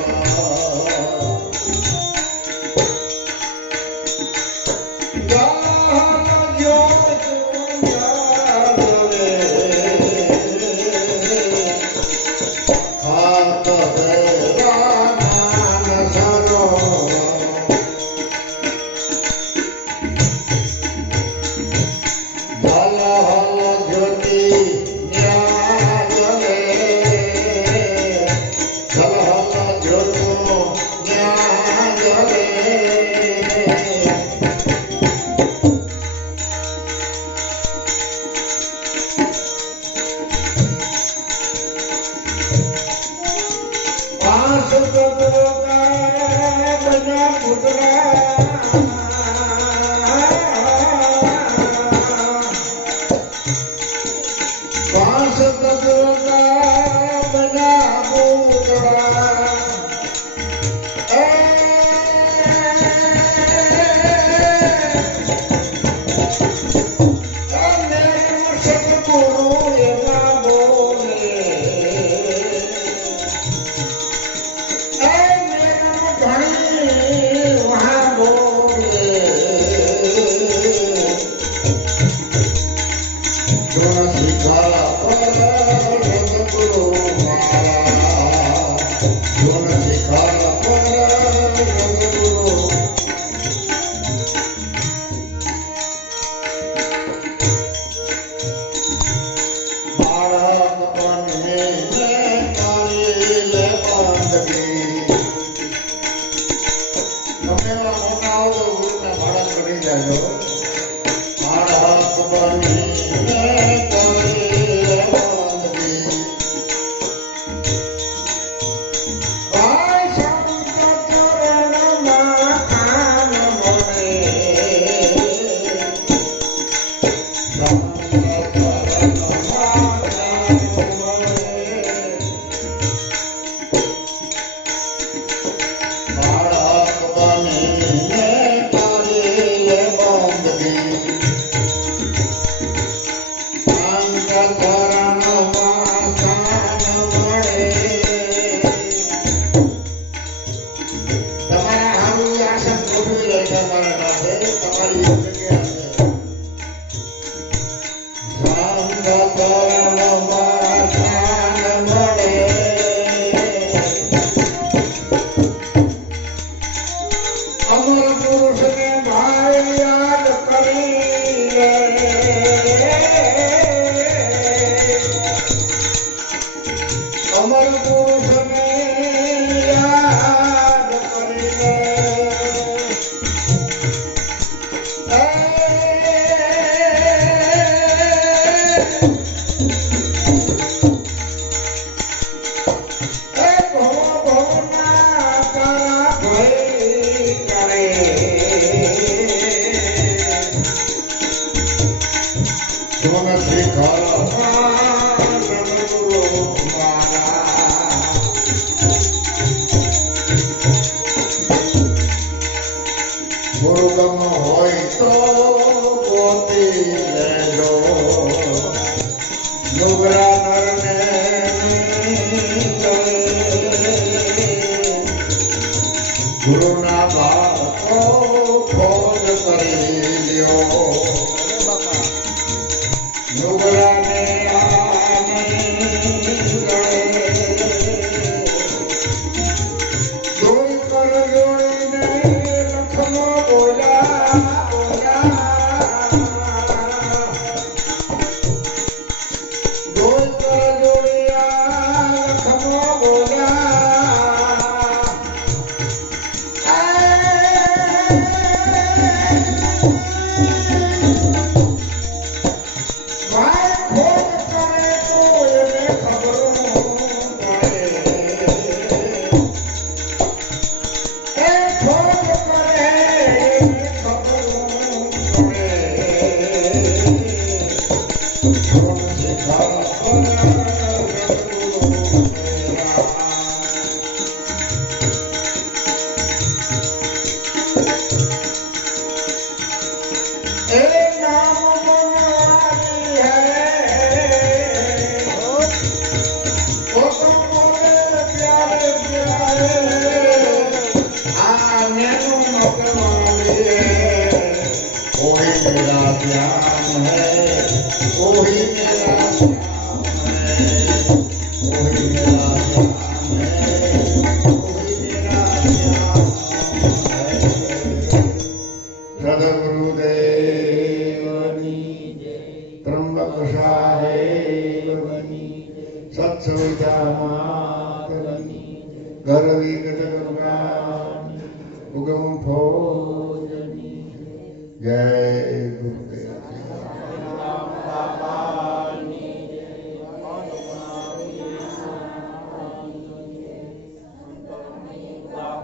कोई मेरा श्याम है, कोई मेरा श्याम है, कोई मेरा श्याम है। सद्गुरुदेवनी त्र्यंबक साहेबनी सत्सवितामातरनी गरवी गदगंगानी उगम भोजनी। जय गुरुदेव।